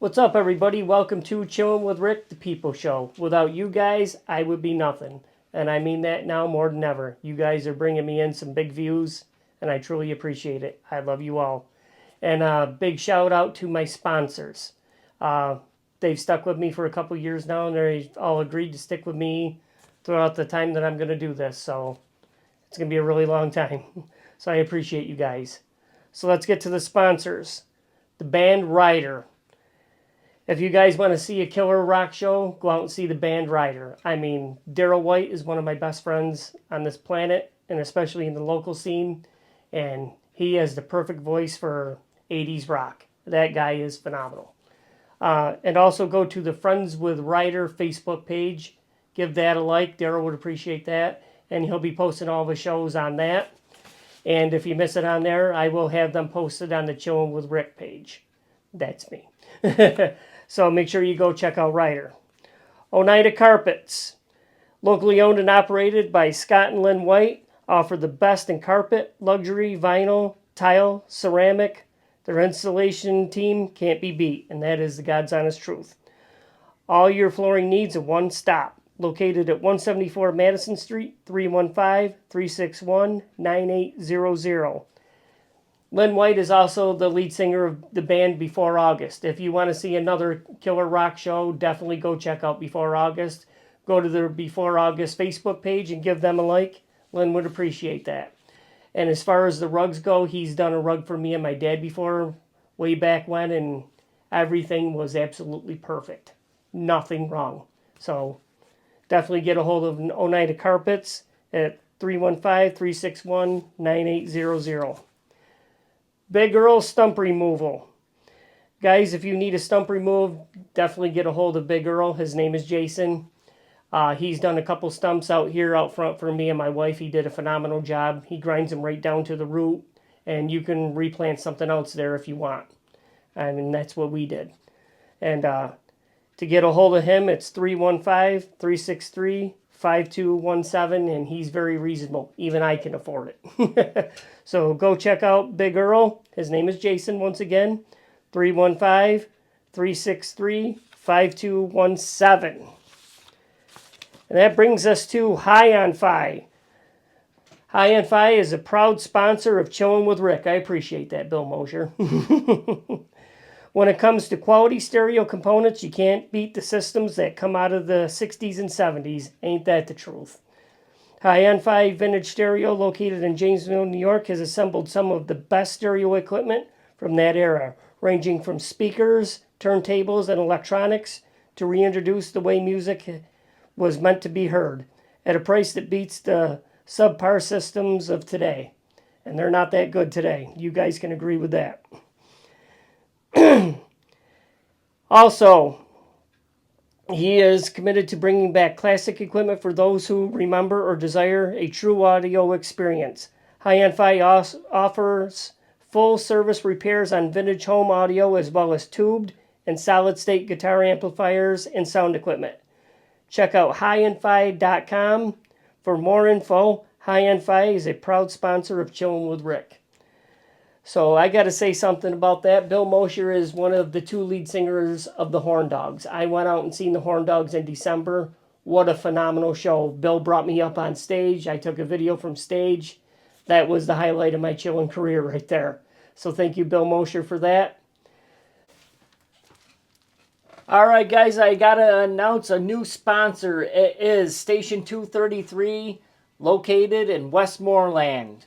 What's up, everybody? Welcome to Chillin' with Rick, the People Show. Without you guys, I would be nothing. And I mean that now more than ever. You guys are bringing me in some big views, and I truly appreciate it. I love you all. And a big shout out to my sponsors. They've stuck with me for a couple years now, and they all agreed to stick with me throughout the time that I'm going to do this. So it's going to be a really long time. So I appreciate you guys. So let's get to the sponsors. The band RYDHER. If you guys want to see a killer rock show, go out and see the band RYDHER. I mean, Daryl White is one of my best friends on this planet, and especially in the local scene. And he has the perfect voice for 80s rock. That guy is phenomenal. And also go to the Friends with RYDHER Facebook page. Give that a like. Daryl would appreciate that. And he'll be posting all the shows on that. And if you miss it on there, I will have them posted on the Chillin' with Rick page. That's me. So make sure you go check out RYDHER. Oneida Carpets. Locally owned and operated by Scott and Lynn White. Offer the best in carpet, luxury, vinyl, tile, ceramic. Their installation team can't be beat, and that is the God's honest truth. All your flooring needs in one stop. Located at 174 Madison Street, 315-361-9800. Lynn White is also the lead singer of the band Before August. If you want to see another killer rock show, definitely go check out Before August. Go to their Before August Facebook page and give them a like. Lynn would appreciate that. And as far as the rugs go, he's done a rug for me and my dad before, way back when, and everything was absolutely perfect. Nothing wrong. So definitely get a hold of Oneida Carpets at 315-361-9800. Big Earl Stump Removal. Guys, if you need a stump removed, definitely get a hold of Big Earl. His name is Jason. He's done a couple stumps out here out front for me and my wife. He did a phenomenal job. He grinds them right down to the root, and you can replant something else there if you want. I mean, that's what we did. And to get a hold of him, it's 315-363-5217, and he's very reasonable. Even I can afford it. So go check out Big Earl. His name is Jason once again. 315-363-5217. And that brings us to High on Fi. High on Fi is a proud sponsor of Chillin' with Rick. I appreciate that, Bill Mosher. When it comes to quality stereo components, you can't beat the systems that come out of the 60s and 70s. Ain't that the truth? High on Fi Vintage Stereo, located in Janesville, New York, has assembled some of the best stereo equipment from that era, ranging from speakers, turntables, and electronics to reintroduce the way music was meant to be heard at a price that beats the subpar systems of today. And they're not that good today. You guys can agree with that. Also, he is committed to bringing back classic equipment for those who remember or desire a true audio experience. High on Fi offers full service repairs on vintage home audio as well as tubed and solid state guitar amplifiers and sound equipment. Check out highonfi.com for more info. High on Fi is a proud sponsor of Chillin' with Rick. So I got to say something about that. Bill Mosher is one of the two lead singers of the Horn Dogs. I went out and seen the Horn Dogs in December. What a phenomenal show. Bill brought me up on stage. I took a video from stage. That was the highlight of my chillin' career right there. So thank you, Bill Mosher, for that. All right, guys, I got to announce a new sponsor. It is Station 233, located in Westmoreland.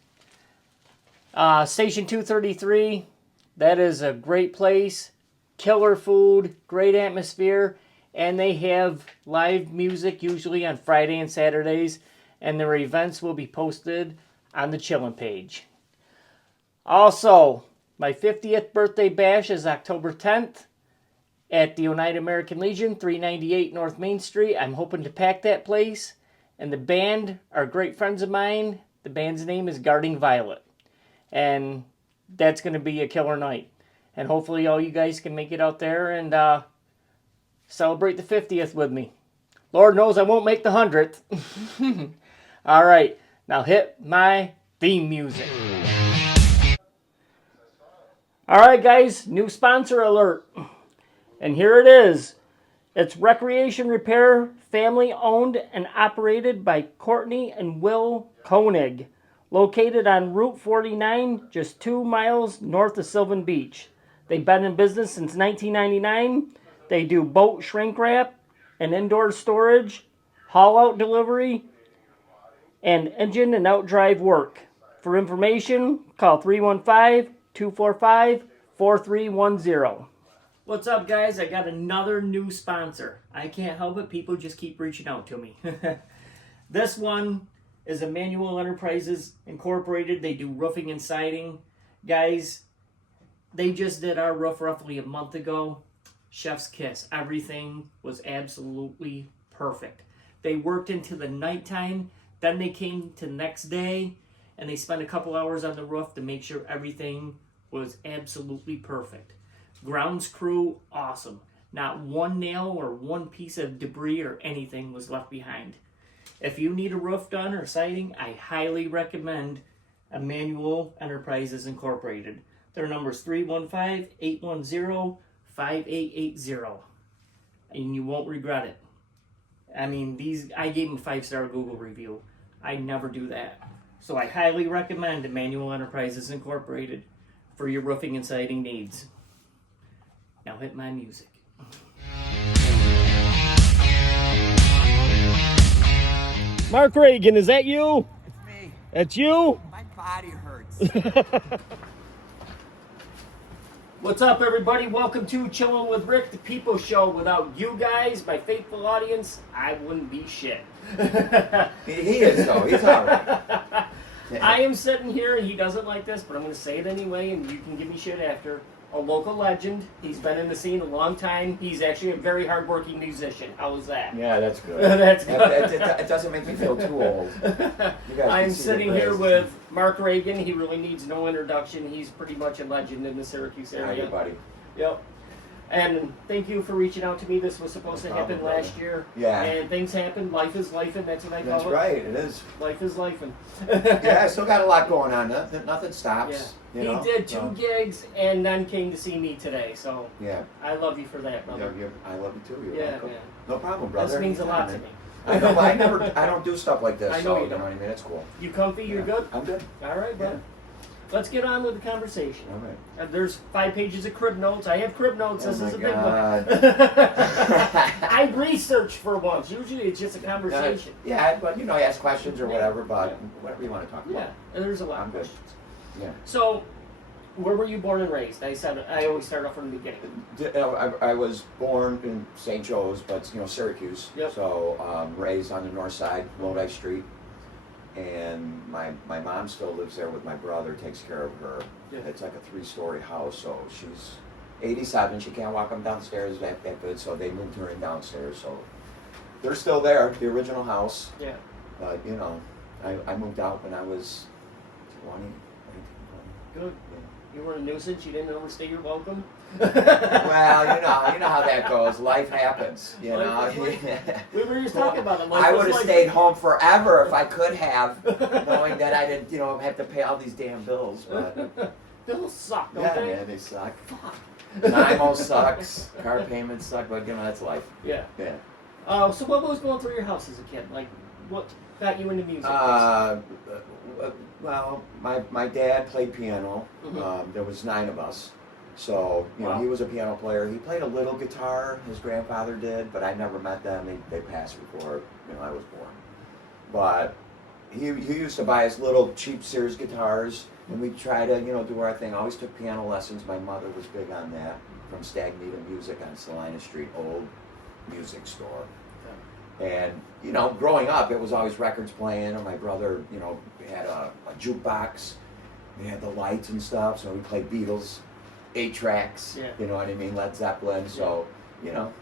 Station 233, that is a great place. Killer food, great atmosphere, and they have live music usually on Friday and Saturdays, and their events will be posted on the Chillin' page. Also, my 50th birthday bash is October 10th at the Oneida American Legion, 398 North Main Street. I'm hoping to pack that place, and the band are great friends of mine. The band's name is Guarding Violet. And that's going to be a killer night. And hopefully all you guys can make it out there and celebrate the 50th with me. Lord knows I won't make the 100th. All right, now hit my theme music. All right, guys, new sponsor alert. And here it is. It's Recreation Repair, family owned and operated by Courtney and Will Koenig, located on Route 49, just 2 miles north of Sylvan Beach. They've been in business since 1999. They do boat shrink wrap and indoor storage, haul out delivery, and engine and outdrive work. For information, call 315-245-4310. What's up, guys? I got another new sponsor. I can't help it. People just keep reaching out to me. This one is Emmanuel Enterprises Incorporated. They do roofing and siding. Guys, they just did our roof roughly a month ago. Chef's kiss. Everything was absolutely perfect. They worked into the nighttime. Then they came to the next day, and they spent a couple hours on the roof to make sure everything was absolutely perfect. Grounds crew, awesome. Not one nail or one piece of debris or anything was left behind. If you need a roof done or siding, I highly recommend Emmanuel Enterprises Incorporated. Their number is 315-810-5880. And you won't regret it. I mean, I gave them a 5-star Google review. I never do that. So I highly recommend Emmanuel Enterprises Incorporated for your roofing and siding needs. Now hit my music. Mark Reagan, is that you? It's me. That's you? My body hurts. What's up, everybody? Welcome to Chillin' with Rick, the People Show. Without you guys, my faithful audience, I wouldn't be shit. He is, though. He's all right. I am sitting here, and he doesn't like this, but I'm going to say it anyway, and you can give me shit after. A local legend. He's been in the scene a long time. He's actually a very hardworking musician. How was that? Yeah, that's good. That's good. It doesn't make me feel too old. I'm sitting here with Mark Reagan. He really needs no introduction. He's pretty much a legend in the Syracuse area. Hi, everybody. Yep. And thank you for reaching out to me. This was supposed to happen last year. Yeah. And things happen. Life is life, and that's what I call it. That's right. It is. Life is life. Yeah, I still got a lot going on. Nothing stops. Yeah. You know? He did 2 gigs and then came to see me today. So yeah, I love you for that, brother. I love you too. You're Yeah, welcome. man. No problem, brother. This means a lot to man. me. I know, but I don't do stuff like this. I know so, you don't. know what I mean? It's cool. You comfy? You're good? I'm good. All right, bud. Yeah. Let's get on with the conversation. All right. There's 5 pages of crib notes. I have crib notes. This is a big one. I researched for once. Usually it's just a conversation. Yeah, but you know, I ask questions or whatever, but Yeah. whatever you want to talk Yeah, about. and there's a lot I'm of good. questions. Yeah. So, where were you born and raised? I always start off from the beginning. I was born in St. Joe's, but Syracuse. Yep. So raised on the north side, Lodi Street, and my mom still lives there with my brother. Takes care of her. Yeah. It's like a 3-story house, so she's 87. She can't walk up downstairs that good, so they moved her in downstairs. So they're still there, the original house. Yeah. But I moved out when I was 20. Good. You were a nuisance. You didn't overstay your welcome. Well, you know how that goes. Life happens, you know. Life is We were just talking about it. Life I was would have life. stayed home forever if I could have, knowing that I didn't, have to pay all these damn bills. But Bills suck, don't yeah, they? man, they suck. Fuck. NIMO sucks. Car payments suck, but that's life. Yeah. Yeah. So what was going through your house as a kid? Like, what got you into music? Well, my dad played piano. Mhm. There was 9 of us. So, Wow. he was a piano player. He played a little guitar, his grandfather did, but I never met them. They passed before, I was born. But he used to buy us little cheap Sears guitars, and we'd try to, do our thing. Always took piano lessons. My mother was big on that, from Stagnita Music on Salina Street, old music store. And, growing up, it was always records playing, and my brother, had a jukebox. We had the lights and stuff, so we played Beatles, 8 tracks, Yeah. you know what I mean, Led Zeppelin, so, Awesome.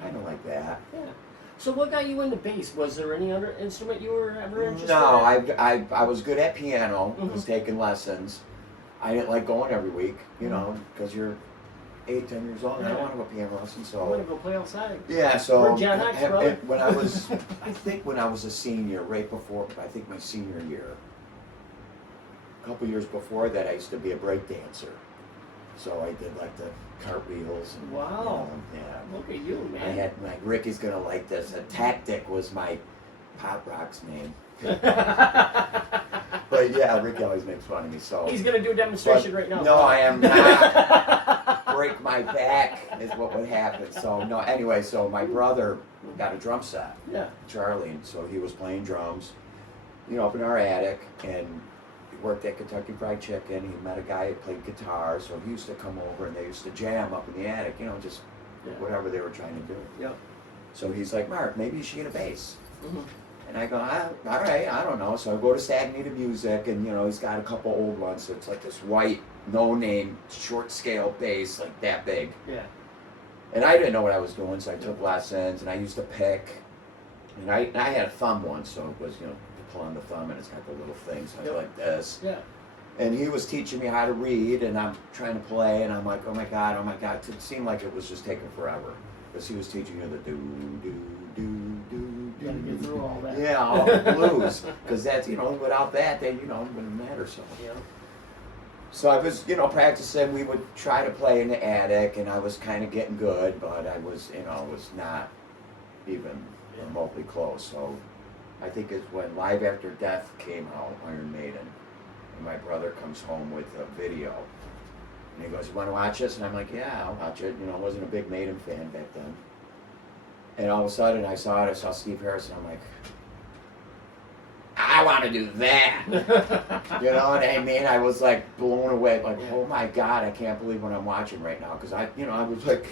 kind of like that. Yeah. So what got you into bass? Was there any other instrument you were ever interested No, in? I was good at piano, Mhm. was taking lessons. I didn't like going every week, because you're 8, 10 years old, and I Yeah. don't want to go piano lessons, I'm gonna so... go play outside. Yeah, so We're Gen X, brother. when I was, I think when I was a senior, right before, I think my senior year, a couple years before that, I used to be a break dancer. So I did like the cartwheels. And, Wow. Yeah. Look at you, I man. had like Ricky's gonna like this. A Tactic was my Poprocks name. But yeah, Ricky always makes fun of me. So He's gonna do a demonstration right now. no, I am not. Break my back is what would happen. So no, anyway, so my brother got a drum set, Yeah. Charlie, and so he was playing drums, up in our attic, and he worked at Kentucky Fried Chicken. He met a guy who played guitar, so he used to come over and they used to jam up in the attic, just whatever they were trying to do. Yep. So he's like, Mark, maybe you should get a bass. Mm-hmm. And I go, all right, I don't know. So I go to Stagnated Music, and he's got a couple old ones. So it's like this white, no-name, short-scale bass, like that big. Yeah. And I didn't know what I was doing, so I took lessons, and I used to pick. And I had a thumb one, so it was, you pull on the thumb, and it's got the little thing, so I go like this. Yeah. And he was teaching me how to read, and I'm trying to play, and I'm like, oh my God. It seemed like it was just taking forever. Because he was teaching you the do. You gotta get through all that. Yeah, all the blues. Because that's, without that, they, it wouldn't matter so much. Yeah. So I was, practicing. We would try to play in the attic, and I was kind of getting good, but I was, was not even remotely close. So I think it's when Live After Death came out, Iron Maiden, and my brother comes home with a video. And he goes, you want to watch this? And I'm like, yeah, I'll watch it. I wasn't a big Maiden fan back then. And all of a sudden, I saw Steve Harrison. I'm like, I want to do that. You know what I mean? I was like blown away. Like, oh my God, I can't believe what I'm watching right now. Because I was like,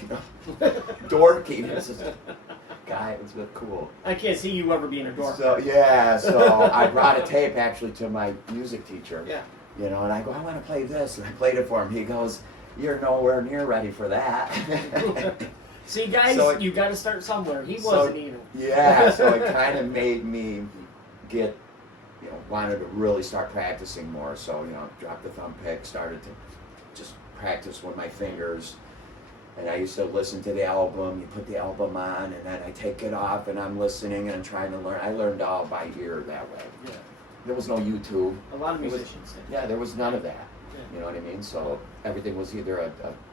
dorky. This is guy. It was cool. I can't see you ever being a dork. So yeah, so I brought a tape actually to my music teacher. Yeah. And I go, I want to play this, and I played it for him. He goes, you're nowhere near ready for that. See, guys, So you got to start somewhere. He wasn't either. Yeah, so it kind of made me get, wanted to really start practicing more. So, dropped the thumb pick, started to just practice with my fingers. And I used to listen to the album. You put the album on, and then I take it off, and I'm listening, and I'm trying to learn. I learned all by ear that way. Yeah. There was no YouTube. A lot of musicians did. Yeah, there was none of that. Yeah. You know what I mean? So everything was either a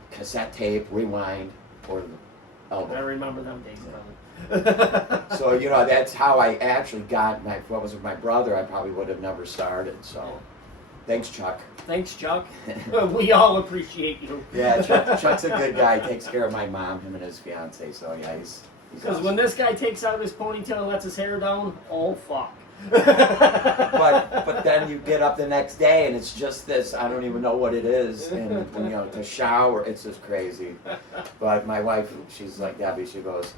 cassette tape, rewind, or the album. I remember them days, brother. So, that's how I actually got, if I was with my brother, I probably would have never started. So, thanks, Chuck. Thanks, Chuck. We all appreciate you. Yeah, Chuck's a good guy. He takes care of my mom, him and his fiance. So, yeah, he's Because awesome. when this guy takes out his ponytail and lets his hair down, oh, fuck. But then you get up the next day and it's just this, I don't even know what it is, and to shower, it's just crazy. But my wife, she's like Debbie, she goes,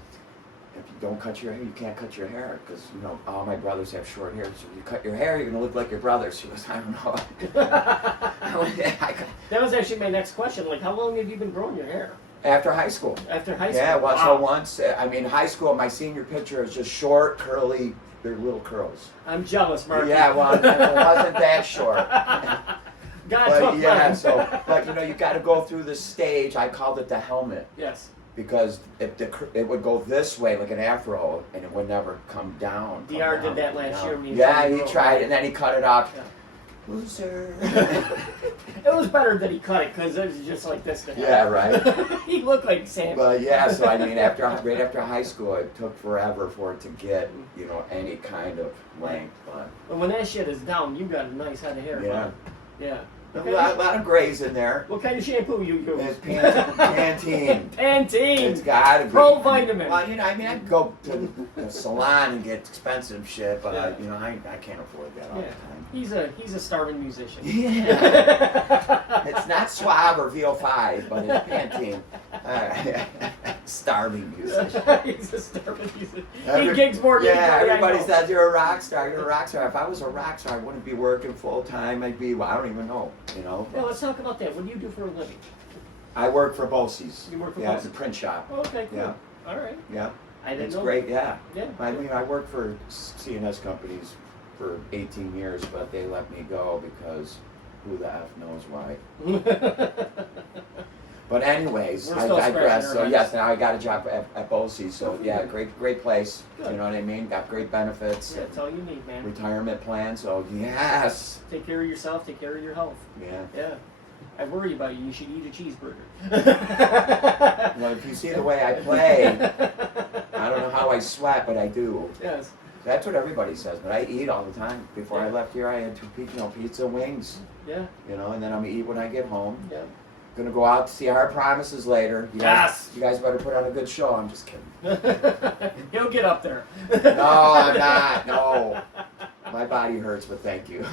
if you don't cut your hair, you can't cut your hair, because all my brothers have short hair, so if you cut your hair, you're gonna look like your brother. She goes, I don't know. That was actually my next question, like, how long have you been growing your hair? After high school. After high school? Yeah, well, Wow. so once, high school, my senior picture is just short, curly, they're little curls. I'm jealous, Mark. Yeah, well, it wasn't that short. God But took yeah, mine. but you got to go through the stage. I called it the helmet Yes. because it would go this way like an afro, and it would never come down. DR did that last year. Yeah, he tried, and then he cut it off. Yeah. Loser. It was better that he cut it because it was just like this to him. Yeah, right. He looked like Sam. But yeah, so right after high school, it took forever for it to get any kind of length. But when that shit is down, you got a nice head of hair. yeah, man. Yeah. a lot of grays in there. What kind of shampoo you use? It's Pantene. Pantene. It's gotta be. Pro vitamin. Well, I could go to the salon and get expensive shit, but I can't afford that all the time. He's a starving musician. Yeah. It's not Suave or VO5, but it's Pantene. Starving musician. He's a starving musician. He gigs more than everybody I know. says you're a rock star. You're a rock star. If I was a rock star, I wouldn't be working full time. I'd be, I don't even know. Well, let's talk about that. What do you do for a living? I work for Bosie's. You work for it's a Bosie's? print shop. Oh, okay, cool. Yeah. All right. Yeah. I didn't It's know. great, yeah. Yeah. I worked for CNS companies for 18 years, but they let me go because who the F knows why. But anyways, We're I still digress. scratching So our yes, heads. now I got a job at Bosie's. So yeah, great place. Good. You know what I mean? Got great benefits. That's all you need, man. Retirement plan. So yes. Take care of yourself. Take care of your health. Yeah. Yeah. I worry about you. You should eat a cheeseburger. Well, if you see the way I play, I don't know how I sweat, but I do. Yes. That's what everybody says, but I eat all the time. Before I Yeah. left here, I had two pizza wings, Yeah. and then I'm gonna eat when I get home. Yeah. Gonna go out to see Hard Promises later. Yes! You guys better put on a good show. I'm just kidding. He'll get up there. No, I'm not. No. My body hurts, but thank you.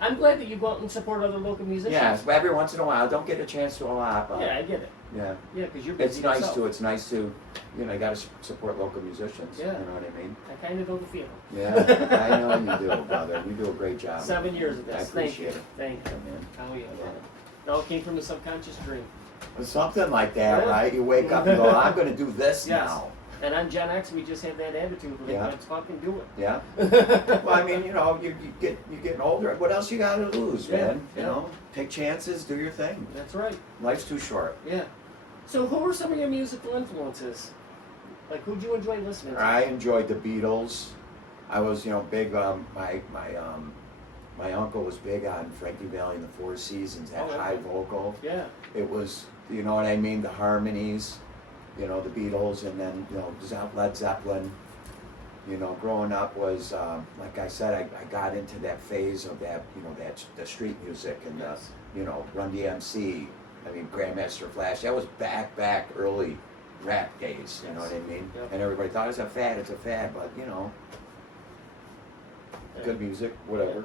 I'm glad that you go out and support other local musicians. Yes, but every once in a while. I don't get a chance to a lot, but Yeah, I get it. yeah. Yeah, because you're busy It's nice yourself. to. It's nice to. You got to support local musicians. Yeah. You know what I mean? I kind of know the feeling. Yeah, I know you do, brother. You do a great job. 7 years of this. I appreciate it. Thank you. Man. Oh, yeah. It all came from a subconscious dream. Something like that, Yeah. right? You wake up and go, I'm going to do this Yes. now. And on Gen X, we just have that attitude. Like, Yeah. let's fucking do it. Yeah. Well, I mean, you're getting older. What else you got to lose, Yeah, man? yeah. You know, take chances, do your thing. That's right. Life's too short. Yeah. So who are some of your musical influences? Like, who'd you enjoy listening to? I enjoyed the Beatles. I was, big. My uncle was big on Frankie Valli and the Four Seasons. That Oh, okay. high vocal. Yeah. It was, you know what I mean, the harmonies. The Beatles, and then Led Zeppelin. Growing up was like I said, I got into that phase of that, the street music and Yes. Run DMC. I mean, Grandmaster Flash. That was back early rap days. You know Yes. what I mean? Yep. And everybody thought it's a fad, but good music, whatever.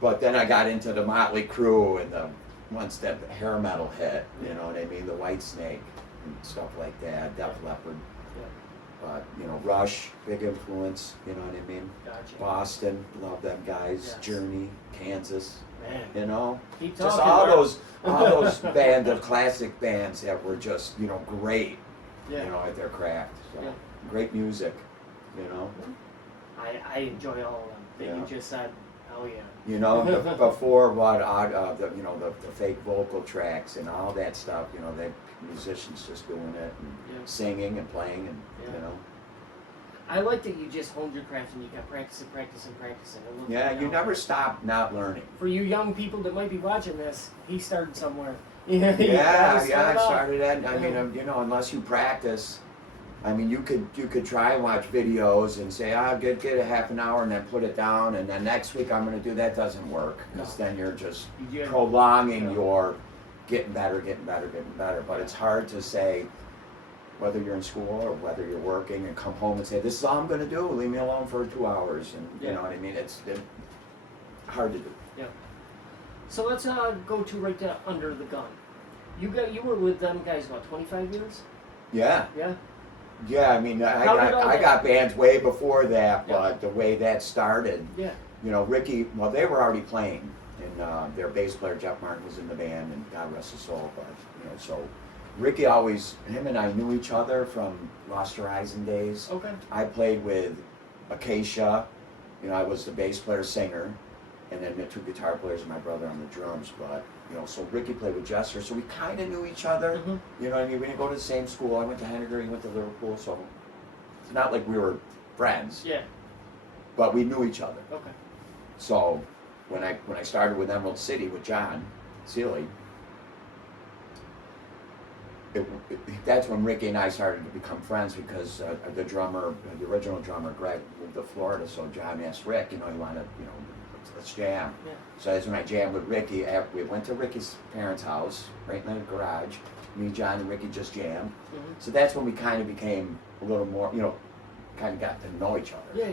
But then I got into the Motley Crue and once that hair metal hit, you know what I mean, the White Snake and stuff like that, Def Leppard. But Rush, big influence, you know what I mean. Gotcha. Boston, love them guys. Yes. Journey, Kansas, Man. Keep just talking, all Mark. those bands of classic bands that were just great, Yeah. at their craft. So Yeah. great music, I enjoy all of them. That Yeah. you just said, hell yeah. Before the fake vocal tracks and all that stuff, the musicians just doing it and Yeah. singing and playing and Yeah. I like that you just honed your craft and you kept practicing. And look, Yeah, you never stop not learning. For you young people that might be watching this, he started somewhere. Yeah, Yeah, I off. started at. I mean, unless you practice, I mean, you could try and watch videos and say, get a half an hour and then put it down, and then next week I'm going to do that. Doesn't work because then you're just You get- prolonging Yeah. your getting better. But it's hard to say whether you're in school or whether you're working and come home and say, this is all I'm going to do. Leave me alone for 2 hours, and you Yeah. know what I mean. It's hard to do. Yeah. So let's go to right to Under the Gun. You were with them guys what, 25 years? Yeah. Yeah. Yeah, I mean, How did all I that- got bands way before that, Yeah. but the way that started, Yeah. Ricky, well, they were already playing, and their bass player, Jeff Martin, was in the band, and God rest his soul, but, so Ricky him and I knew each other from Lost Horizon days. Okay. I played with Acacia, I was the bass player, singer, and then the two guitar players and my brother on the drums, but, so Ricky played with Jester, so we kind of knew each other. Mhm. You know what I mean? We didn't go to the same school. I went to Henniger, he went to Liverpool, so it's not like we were friends, Yeah. but we knew each other. Okay. So when I started with Emerald City with John Seeley, that's when Ricky and I started to become friends because the original drummer, Greg, moved to Florida, so John asked Rick, you wanted, let's jam. Yeah. So that's when I jammed with Ricky. We went to Ricky's parents' house, right in the garage. Me, John, and Ricky just jammed. Mhm. So that's when we kind of became a little more, kind of got to know each other. Yeah.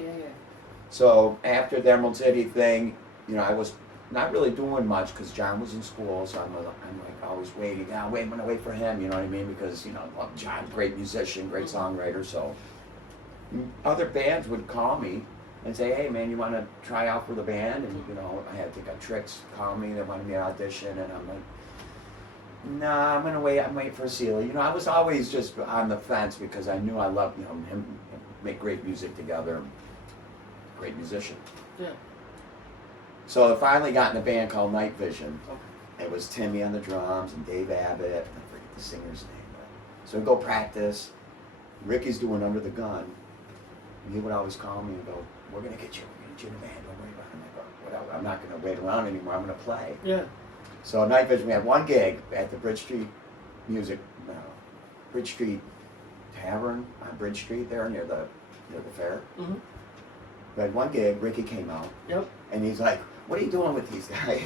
So after the Emerald City thing, I was not really doing much because John was in school, so I'm like always waiting. I'm gonna wait for him, you know what I mean? Because well, John's a great musician, great songwriter. So other bands would call me and say, "Hey man, you want to try out for the band?" And I had Trix call me. They wanted me to audition, and I'm like, "Nah, I'm gonna wait. I'm waiting for Seeley." I was always just on the fence because I knew I loved him. Make great music together. Great musician. Yeah. So I finally got in a band called Night Vision. Okay. It was Timmy on the drums and Dave Abbott. I forget the singer's name. So we go practice. Ricky's doing Under the Gun. And he would always call me and go, we're going to get you in the band. Don't worry about it. I'm like, well, I'm not going to wait around anymore. I'm going to play. Yeah. So Night Vision, we had one gig at the Bridge Street Bridge Street Tavern on Bridge Street there near the fair. Mm-hmm. We had one gig. Ricky came out. Yep. And he's like, "What are you doing with these guys?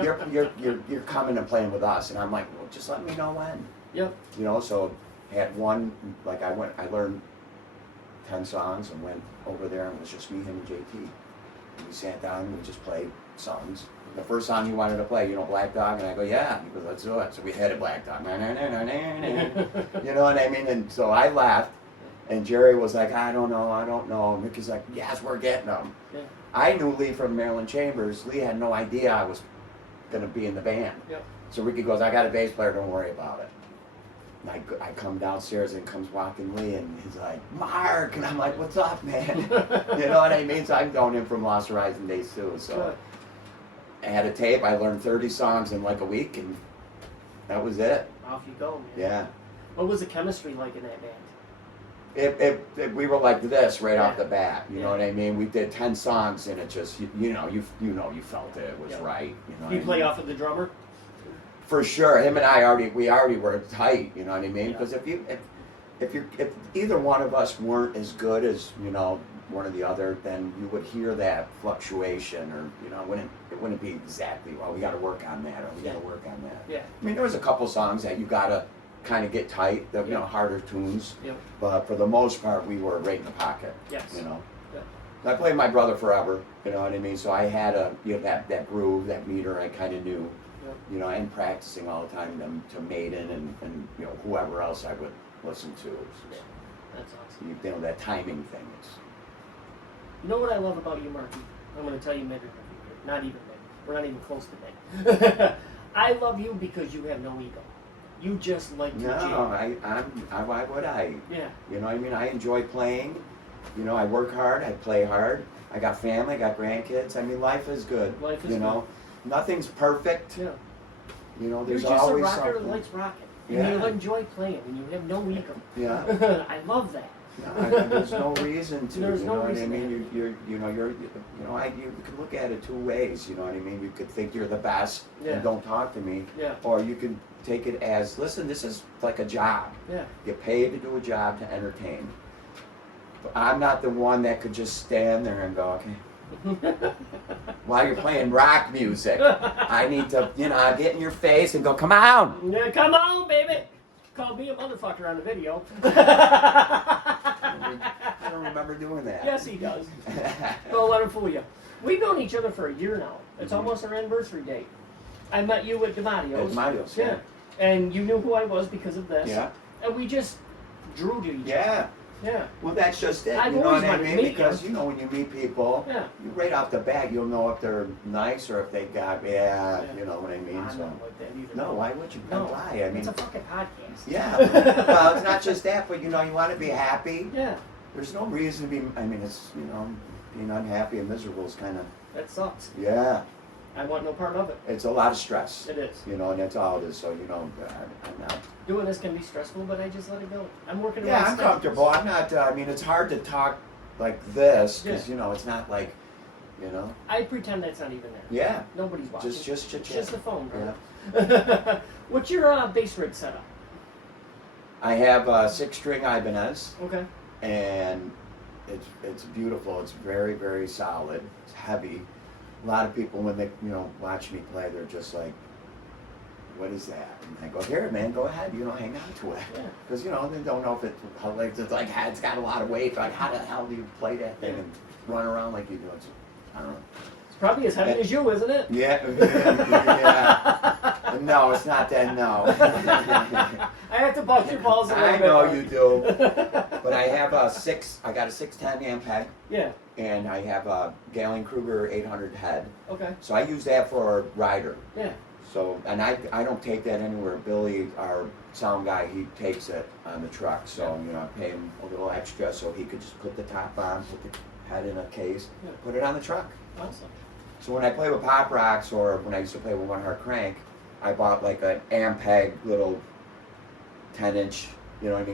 You're coming and playing with us." And I'm like, "Well, just let me know when." Yep. You know, so had one, like I learned 10 songs and went over there and it was just me, him, and JT. And we sat down and we just played songs. The first song he wanted to play, Black Dog, and I go, "Yeah." He goes, "Let's do it." So we had a Black Dog. You know what I mean? And so I laughed, and Jerry was like, I don't know. And Ricky's like, "Yes, we're getting them." Yeah. I knew Lee from Maryland Chambers. Lee had no idea I was going to be in the band. Yep. So Ricky goes, "I got a bass player, don't worry about it." And I come downstairs and comes walking Lee and he's like, "Mark," and I'm like, "What's up, man?" You know what I mean? So I've known him from Lost Horizon days too. So Good. I had a tape. I learned 30 songs in like a week, and that was it. Off you go, man. Yeah. What was the chemistry like in that band? We were like this right off Yeah. the bat. You know what I mean? We did 10 songs, and it just you felt it was Yeah. right. You know. Do you what I play mean? off of the drummer? For sure, him and I already were tight. You know what I mean? Yeah. Because if either one of us weren't as good as one or the other, then you would hear that fluctuation, or it wouldn't be exactly, "Well, we got to work on that," or "We got to work on that." Yeah. I mean, there was a couple songs that you gotta kind of get tight, the harder tunes. Yep. But for the most part, we were right in the pocket. Yes. I played My Brother Forever. You know what I mean? So I had that groove, that meter. I kind of knew. Yep. And practicing all the time to Maiden and whoever else I would listen to. Yeah. That's awesome. That timing thing is. You know what I love about you, Marky? I'm going to tell you maybe. Not even maybe. We're not even close to that. I love you because you have no ego. You just like to jam. No, why would I? Yeah. You know what I mean? I enjoy playing. I work hard. I play hard. I got family. I got grandkids. I mean, life is good. Life is good. Nothing's perfect. Yeah. There's You're just always a rocker something. that likes rocking. And Yeah. you enjoy playing, and you have no ego. Yeah. I love that. No, there's no reason to. There's you no know reason what I to. mean? You can look at it two ways. You know what I mean? You could think you're the best Yeah. and don't talk to me, Yeah. or you can take it as, listen, this is like a job. Yeah. Get paid to do a job to entertain. But I'm not the one that could just stand there and go, okay. While you're playing rock music, I need to, get in your face and go, come on. Yeah, come on, baby. Called me a motherfucker on the video. I don't remember doing that. Yes, he does. Don't let him fool you. We've known each other for a year now. It's almost our anniversary date. I met you at Dematio's. At Dematio's, yeah. And you knew who I was because of this. Yeah. And we just drew to each other. Yeah. Yeah. Well, that's just it. I've You know always what I wanted to mean? meet Because you. when you meet people, Yeah. right off the bat, you'll know if they're nice or if they got Yeah. you know what I mean. I'm So not like that either. no, why would you? No. Why? I mean, It's a fucking podcast. yeah. Well, it's not just that, but you want to be happy. Yeah. There's no reason to be. I mean, it's being unhappy and miserable is kind of That sucks. yeah. I want no part of it. It's a lot of stress. It is. And that's all it is. So I'm not. Doing this can be stressful, but I just let it go. I'm working Yeah, around I'm schedules. comfortable. I'm not. I mean, it's hard to talk like this because it's not like, I pretend that's not even there. Yeah. Nobody's watching. Just chit It's chat. just the phone, bro. What's your bass rig setup? I have a 6-string Ibanez, Okay. and it's beautiful. It's very, very solid. It's heavy. A lot of people when they watch me play, they're just like, "What is that?" And I go, "Here, man, go ahead. Hang on to it." Yeah. Because they don't know if it's got a lot of weight. Like, how the hell do you play that thing and run around like you do? I don't know. It's probably as heavy as you, isn't it? Yeah. Yeah. No, it's not that. No. I have to bust your balls a little I bit. know you do. But I have I got a 610 amp head, Yeah. and I have a Galen Kruger 800 head. Okay. So I use that for RYDHER. Yeah. So, and I don't take that anywhere. Billy, our sound guy, he takes it on the truck. So, I pay him a little extra so he could just put the top on, put the head in a case, put it on the truck. Awesome. So when I play with Poprocks, or when I used to play with One Heart Crank, I bought like an Ampeg little 10-inch,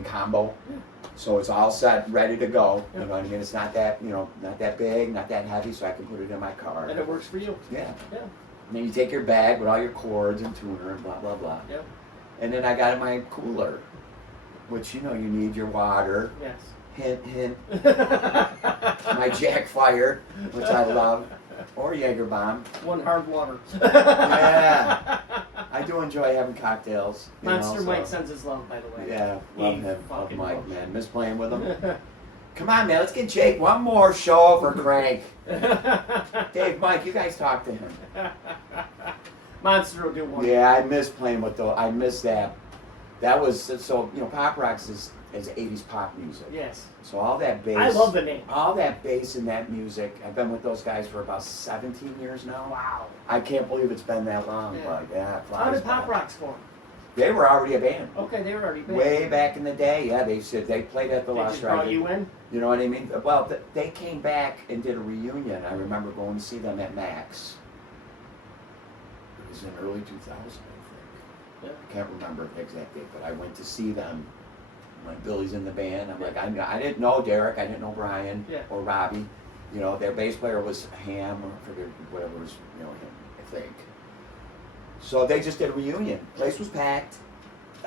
combo. Yeah. So it's all set, ready to go. You know what I mean? It's not that, not that big, not that heavy, so I can put it in my car. And it works for you. Yeah. Yeah. And then you take your bag with all your cords and tuner and blah, blah, blah. Yep. And then I got in my cooler, which, you know, you need your water. Yes. Hint, hint. My Jack Fire, which I love. Or Jaeger Bomb. One hard water. Yeah. I do enjoy having cocktails. Monster Mike sends his love, by the way. Yeah, love He him. Love fucking Mike, loves man. Miss playing with him. Come on, man. Let's get Jake one more show for Crank. Dave, Mike, you guys talk to him. Monster will do one. Yeah, I miss playing with those. I miss that. That was, so, you know, Poprocks is 80s pop music. Yes. So all that bass. I love the name. All that bass and that music. I've been with those guys for about 17 years now. Wow. I can't believe it's been that long, Yeah. but yeah, it How flies did by. Poprocks form? They were already a band. Okay, they were already big. Way back in the day, yeah, they said they played at the They Lost just brought Reagan. you in? You know what I mean? Well, they came back and did a reunion. I remember going to see them at Max. It was in early 2000, I think. Yeah. I can't remember the exact date, but I went to see them. Like, Billy's in the band. I'm like, I didn't know Derek. I didn't know Brian or Robbie. You know, their bass player was Ham, or I forget whatever was, you know, him, I think. So they just did a reunion. Place was packed.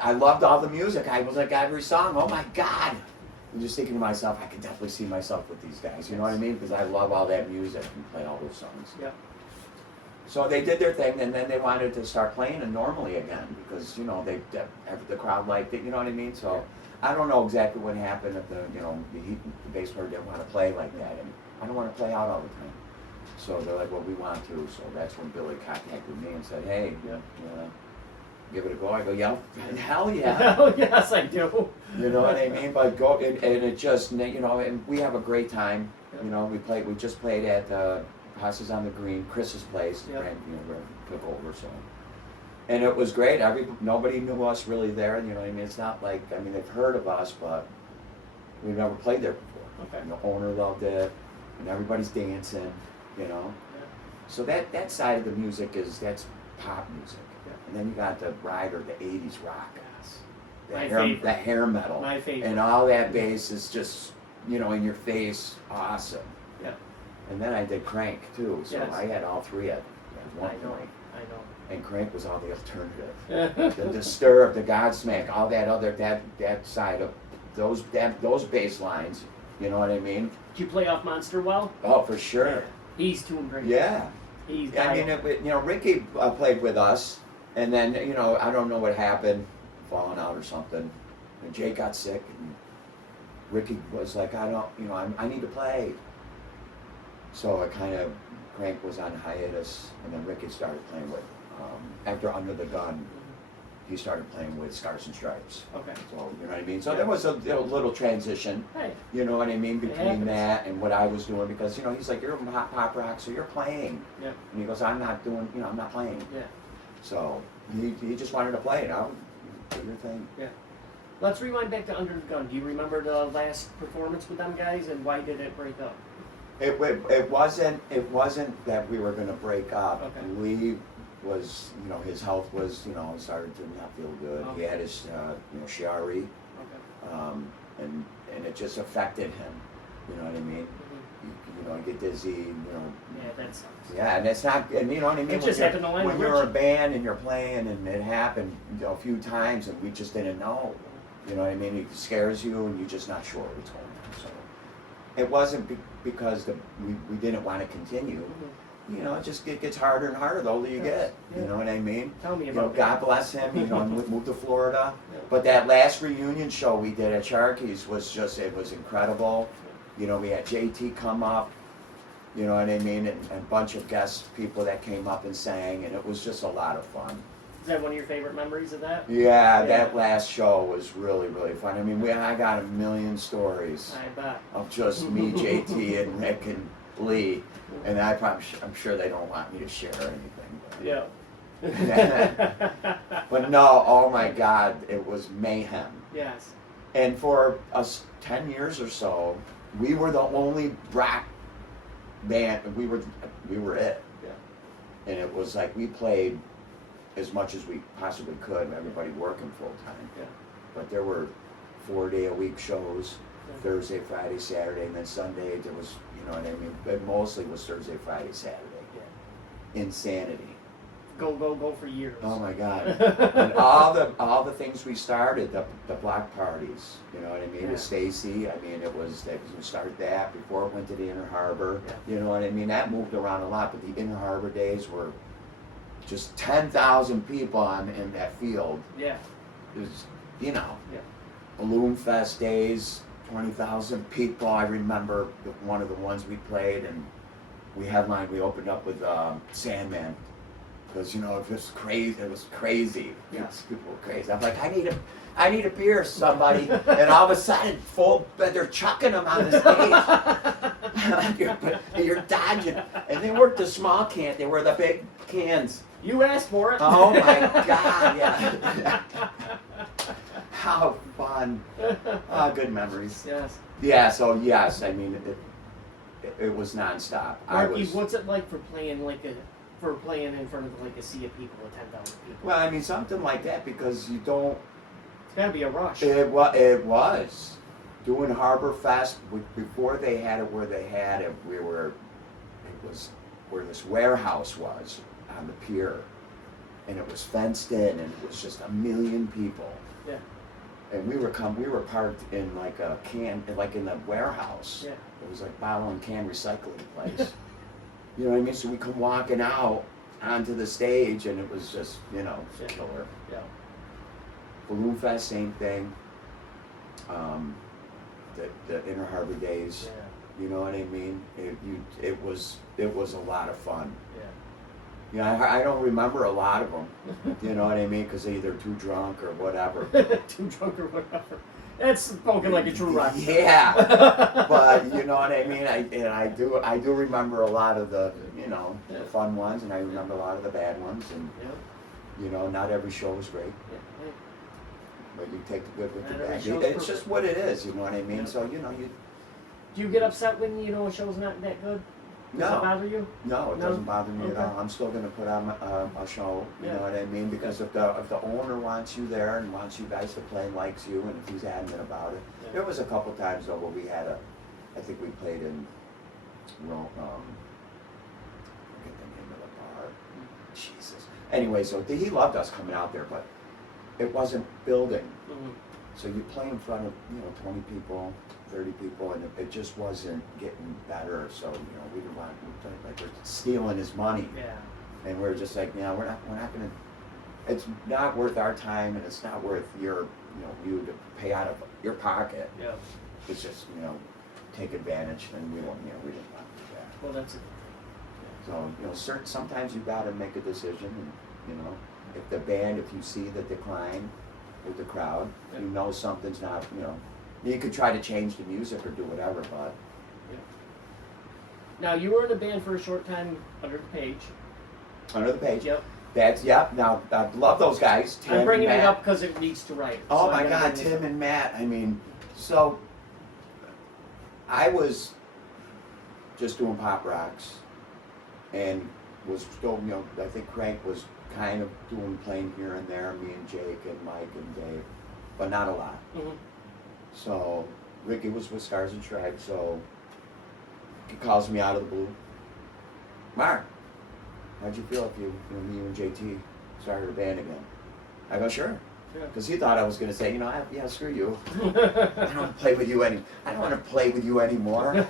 I loved all the music. I was like, every song, oh my God. I'm just thinking to myself, I could definitely see myself with these guys. You know what I mean? Because I love all that music and play all those songs. Yeah. So they did their thing, and then they wanted to start playing it normally again because, you know, the crowd liked it. You know what I mean? So I don't know exactly what happened if the bass player didn't want to play like that, and I don't want to play out all the time. So they're like, well, we want to. So that's when Billy contacted me and said, hey, you know, give it a go. I go, yeah, hell yeah. Oh, yes, I do. You know what I mean? But go, and it just, you know, and we have a great time. You know, we just played at Houses on the Green, Chris's place. Yep. You know, took over, so. And it was great. Nobody knew us really there. You know what I mean? It's not like, I mean, they've heard of us, but we've never played there before. Okay. And the owner loved it, and everybody's dancing, you know. Yeah. So that side of the music that's pop music. Yeah. And then you got the RYDHER, the 80s rock. Yes. That hair metal. My favorite. And all that bass is just, you know, in your face, awesome. Yeah. And then I did Crank too, so Yes. I had all three at one I know. point. I know. And Crank was all the alternative. The Disturb, the Godsmack, all that other, that side of those bass lines, you know what I mean? Did you play off Monster well? Oh, for sure. Yeah. He's tuned great. Yeah. He's I mean, you know, Ricky played with us, and then, you know, I don't know what happened, falling out or something. And Jake got sick, and Ricky was like, I need to play. So Crank was on hiatus, and then Ricky started playing with, after Under the Gun, he started playing with Scars and Stripes. Okay. So, you know what I mean? So there was a little transition, Hey. you know what I mean, between happens. that and what I was doing, because, you know, he's like, you're a pop rock, so you're playing. Yeah. And he goes, I'm not playing. Yeah. So he just wanted to play it out. Do your thing. Yeah. Let's rewind back to Under the Gun. Do you remember the last performance with them guys, and why did it break up? It wasn't that we were going to break up. Okay. Lee was, you know, his health was, you know, started to not feel good. Okay. He had his, you know, Shari, Okay. and it just affected him. You know what I mean? Mm-hmm. You know, get dizzy. You know. Yeah, that sucks. Yeah, and it's not, and you know what I mean? It just happened to land when with you're a you. band and you're playing, and it happened, you know, a few times, and we just didn't know. You know what I mean? It scares you, and you're just not sure what's going on. So it wasn't because we didn't want to continue. Mm-hmm. You know, it just gets harder and harder the older you get. You know what I mean? Tell me You know, about God bless him. You know, moved to Florida. Yeah. But that last reunion show we did at Sharky's was it was incredible. You know, we had JT come up. You know what I mean? And a bunch of guest people that came up and sang, and it was just a lot of fun. Is that one of your favorite memories of that? Yeah, that last show was really, really fun. I mean, I got a million stories I bet. of just me, JT, and Rick and Lee, and I'm sure they don't want me to share anything. But, Yeah. but no, oh my God, it was mayhem. Yes. And for us 10 years or so, we were the only rock band. We were it. Yeah. And it was like we played as much as we possibly could, everybody working full time. Yeah. But there were 4-day-a-week shows, Yeah. Thursday, Friday, Saturday, and then Sunday there was, you know what I mean? But mostly was Thursday, Friday, Saturday. Yeah. Insanity. go for years. Oh my God! And all the things we started, the block parties. You know what I mean? Yeah. With Stacy, I mean we started that before it went to the Inner Harbor. Yeah. You know what I mean? That moved around a lot, but the Inner Harbor days were just 10,000 people in that field. Yeah. It was, you know, Yeah. Balloon Fest days, 20,000 people. I remember one of the ones we played, and we headlined. We opened up with Sandman, because you know it was crazy. It was crazy. Yes. People were crazy. I'm like, I need a beer, somebody. And all of a sudden, they're chucking them on the stage. you're dodging, and they weren't the small cans. They were the big cans. You asked for it. Oh my God! Yeah. How fun! Oh, good memories. Yes. Yeah. So yes, I mean it was nonstop. Marky, what's it like for playing in front of like a sea of people, 10,000 people? Well, I mean something like that, because you don't. It's gotta be a rush. It was doing Harbor Fest before they had it where they had it. It was where this warehouse was on the pier, and it was fenced in, and it was just 1 million people. Yeah. And we were parked in like a can, like in the warehouse. Yeah. It was like bottle and can recycling place. You know what I mean? So we come walking out onto the stage, and it was just, you know, Yeah. killer. Yeah. Balloon Fest, same thing. The Inner Harbor days. Yeah. You know what I mean? It was a lot of fun. Yeah. You know, I don't remember a lot of them. You know what I mean? Because they're either too drunk or whatever. Too drunk or whatever. That's spoken like a true rock star. Yeah, but you know what I mean. I do remember a lot of the, you know, the fun ones, and I remember a lot of the bad ones, and Yeah. you know, not every show was great, Yeah. but you take the good with the Not every bad. show's It's perfect. just what it is. You know what I mean? Yeah. So you know, Do you get upset when you know a show's not that good? Does it no, bother you? no, it No? doesn't bother me at Okay. all. I'm still going to put on a show. You Yeah. know what I mean? Because if the owner wants you there and wants you guys to play and likes you, and if he's adamant about it. Yeah. There was a couple times though where we had I think we played in Rome. I forget the name of the bar. Jesus. Anyway, so he loved us coming out there, but it wasn't building. Mm-hmm. So you play in front of 20 people, 30 people, and it just wasn't getting better. So we didn't want like we're stealing his money, Yeah. and we're just like, we're not gonna. It's not worth our time, and it's not worth you to pay out of your pocket. Yeah. It's just take advantage, and we didn't want to do that. Well, that's it. So sometimes you got to make a decision, and if you see the decline with the crowd, Yeah. you know something's not. You could try to change the music or do whatever, but Now, you were in a band for a short time, Under the Paige. Under the Paige. Yep. Now I love those guys. Tim I'm bringing and it Matt. up because it leads to writing. Oh so my I'm gonna God, bring this Tim up. and Matt. I mean, so I was just doing pop rocks, and was still, I think Crank was kind of playing here and there, me and Jake and Mike and Dave, but not a lot. Mhm. So Ricky was with Stars and Stripes, so he calls me out of the blue. Mark, how'd you feel if you me and JT started a band again? I go, sure. Yeah. Because he thought I was going to say, yeah, screw you. I don't want to play with you I don't want to play with you anymore.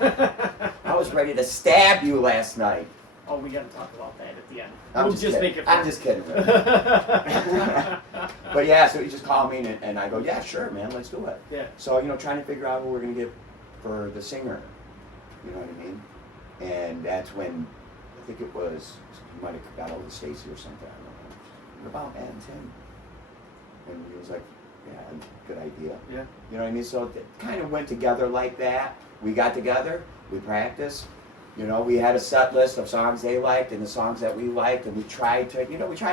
I was ready to stab you last night. Oh, we got to talk about that at the end. I'm We'll just just kidding. make it I'm fun. just kidding. But yeah, so he just called me and I go, yeah, sure, man, let's do it. Yeah. So, trying to figure out who we're going to get for the singer. You know what I mean? And that's when, I think it was, you might have got hold of Stacy or something, I don't know. What about Matt and Tim? And he was like, yeah, good idea. Yeah. You know what I mean? So it kind of went together like that. We got together, we practiced. We had a set list of songs they liked and the songs that we liked, and we tried to,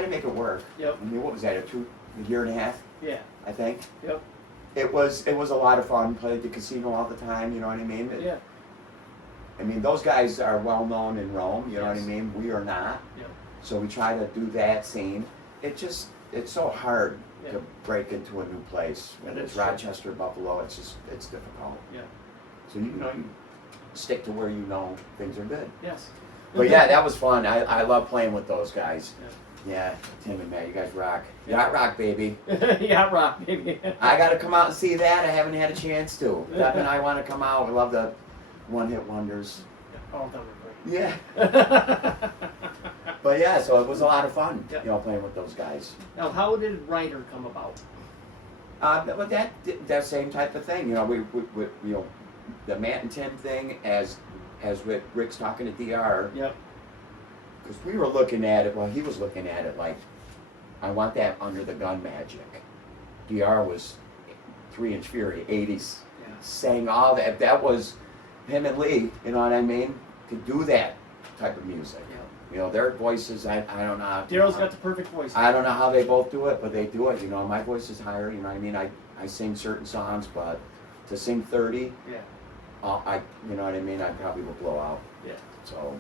make it work. Yep. I mean, what was that, a year and a half, Yeah. I think? Yep. It was a lot of fun. Played at the casino all the time, you know what I mean? Yeah. I mean, those guys are well known in Rome, you know what I Yes. mean? We are not. Yep. So we try to do that scene. It's so hard Yeah. to break into a new place. Whether That it's is true. Rochester, Buffalo, it's difficult. Yeah. So you stick to where things are good. Yes. But yeah, that was fun. I love playing with those guys. Yeah, Tim and Matt, you guys rock. Yacht rock, baby. Yacht rock, baby. I got to come out and see that. I haven't had a chance to. Deb and I want to come out. We love the one-hit wonders. All done with Yeah. But yeah, so it was a lot of fun, Yep. you know, playing with those guys. Now, how did RYDHER come about? But that same type of thing, you know, we you know, the Matt and Tim thing, as Rick's talking to DR. Yep. Because we were looking at it, well, he was looking at it like, I want that under the gun magic. DR was 3-inch Fury, 80s, Yeah. sang all that. That was him and Lee, you know what I mean? Could do that type of music. Yep. You know, their voices, I don't know. Daryl's got the perfect voice. I don't know how they both do it, but they do it. You know, my voice is higher, you know what I mean? I sing certain songs, but to sing 30, Yeah. you know what I mean? I probably will blow out. Yeah. So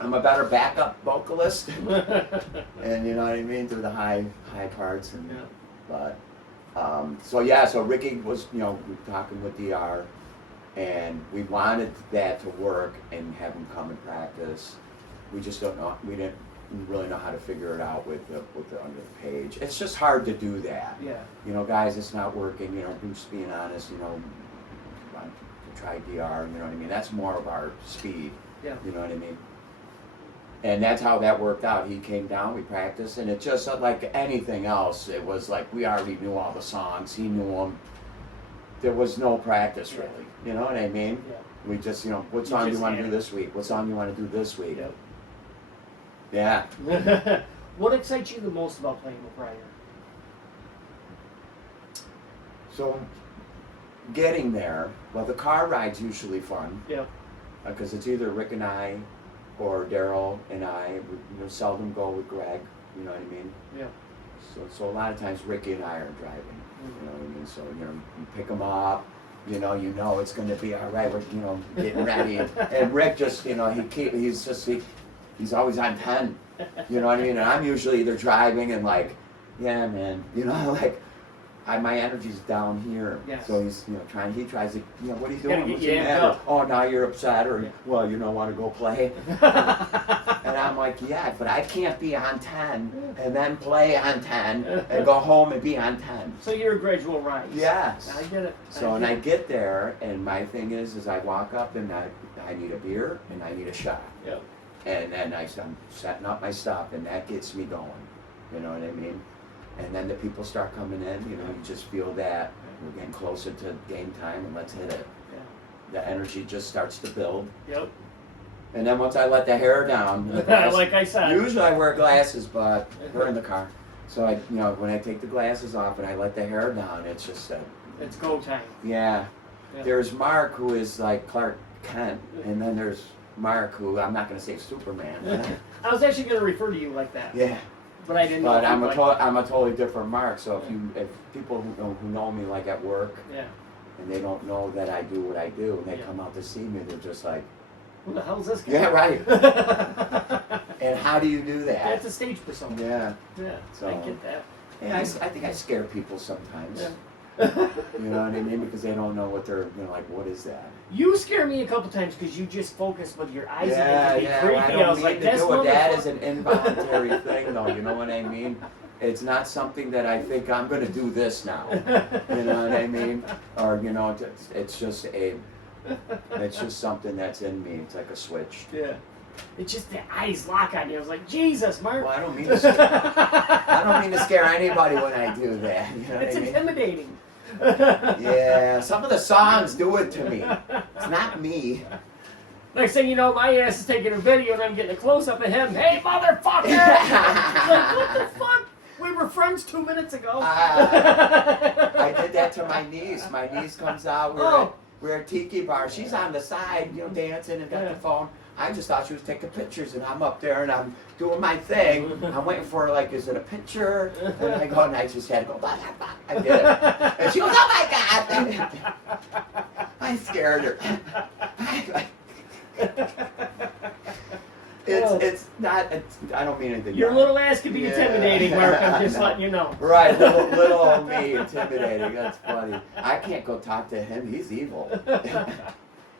I'm a better backup vocalist, and you know what I mean, through the high parts. And Yeah. but so yeah, so Ricky was, you know, talking with DR, and we wanted that to work and have him come and practice. We just don't know. We didn't really know how to figure it out with the Under the Paige. It's just hard to do that. Yeah. You know, guys, it's not working. You know, just being honest. You know, to try DR. You know what I mean? That's more of our speed. Yeah. You know what I mean? And that's how that worked out. He came down, we practiced, and it just like anything else. It was like we already knew all the songs. He knew them. There was no practice really. You know what I mean? Yeah. We just, you know, what song do you want to do this week? What song do you want to do this week? Yep. Yeah. What excites you the most about playing with RYDHER? So, getting there, well, the car ride's usually fun. Yep. Because it's either Rick and I or Daryl and I. We, you know, seldom go with Greg. You know what I mean? Yeah. So a lot of times Ricky and I are driving. You know what I mean? So, you know, you pick them up. You know it's going to be all right. We're, you know, getting ready. And Rick just, you know, he's always on 10. You know what I mean? And I'm usually either driving and like, yeah, man, you know, like, my energy's down here. Yes. So he's, you know, he tries to, you know, what are you Gotta doing? get What's you the amped matter? up. Oh, now you're upset, or, Yeah. well, you don't want to go play. And I'm like, yeah, but I can't be on 10 and then play on 10 and go home and be on 10. So you're a gradual rise. Yes. I get it. So, and I get there, and my thing is I walk up and I need a beer and I need a shot. Yep. And then I'm setting up my stuff, and that gets me going. You know what I mean? And then the people start coming in, you know, you just feel that we're getting closer to game time, and let's hit it. Yeah. The energy just starts to build. Yep. And then once I let the hair down, Like I said. usually I wear glasses, but we're in the car. So you know, when I take the glasses off and I let the hair down, it's just It's go time. yeah. Yeah. There's Mark, who is like Clark Kent, and then there's Mark, who I'm not going to say Superman. But I was actually going to refer to you like that. yeah. But I didn't know. But if you I'm a totally different Mark. So if people who know me like at work, Yeah. and they don't know that I do what I do, and they Yeah. come out to see me, they're just like, Who the hell is this guy? yeah, right. And how do you do that? That's a stage persona. Yeah. Yeah. So- I get that. Yeah, I think I scare people sometimes. Yeah. You know what I mean? Because they don't know what they're, you know, like, what is that? You scare me a couple times because you just focus with your eyes Yeah, and it yeah. can be I creepy. don't I was mean like, to that's do it. That is motherfucker. an involuntary thing, though. You know what I mean? It's not something that I think I'm going to do this now. You know what I mean? Or you know, it's just something that's in me. It's like a switch. Yeah. It's just the eyes lock on you. I was like, Jesus, Mark. Well, I don't mean to scare. I don't mean to scare anybody when I do that. You know what It's I mean? intimidating. Yeah, some of the songs do it to me. It's not me. Next thing you know, my ass is taking a video and I'm getting a close up of him. Hey, motherfucker! Like, what the fuck? We were friends 2 minutes ago. I did that to my niece. My niece comes out. We're at Tiki Bar. She's on the side, you know, dancing and got the phone. I just thought she was taking pictures, and I'm up there and I'm doing my thing. I'm waiting for her, like, is it a picture? And I go, and I just had to go, blah, blah, blah. I did it. And she goes, oh my God! I scared her. It's not, I don't mean anything. Your bad. little ass can be Yeah. intimidating, Mark. I'm just letting you know. Right, little old me intimidating. That's funny. I can't go talk to him. He's evil.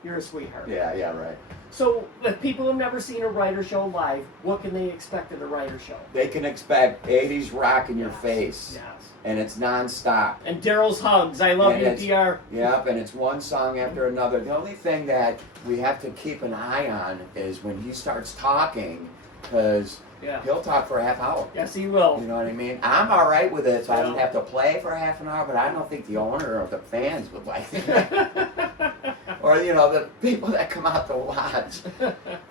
You're a sweetheart. Yeah, right. So, if people have never seen a RYDHER show live, what can they expect of the RYDHER show? They can expect 80s rock in your Yes. face. Yes. And it's non-stop. And Daryl's hugs. I love And you, it's- DR. Yep, and it's one song after another. The only thing that we have to keep an eye on is when he starts talking, because Yeah. he'll talk for a half hour. Yes, he will. You know what I mean? I'm all right with it, so I don't Yeah. have to play for half an hour, but I don't think the owner or the fans would like that. Or, you know, the people that come out to watch.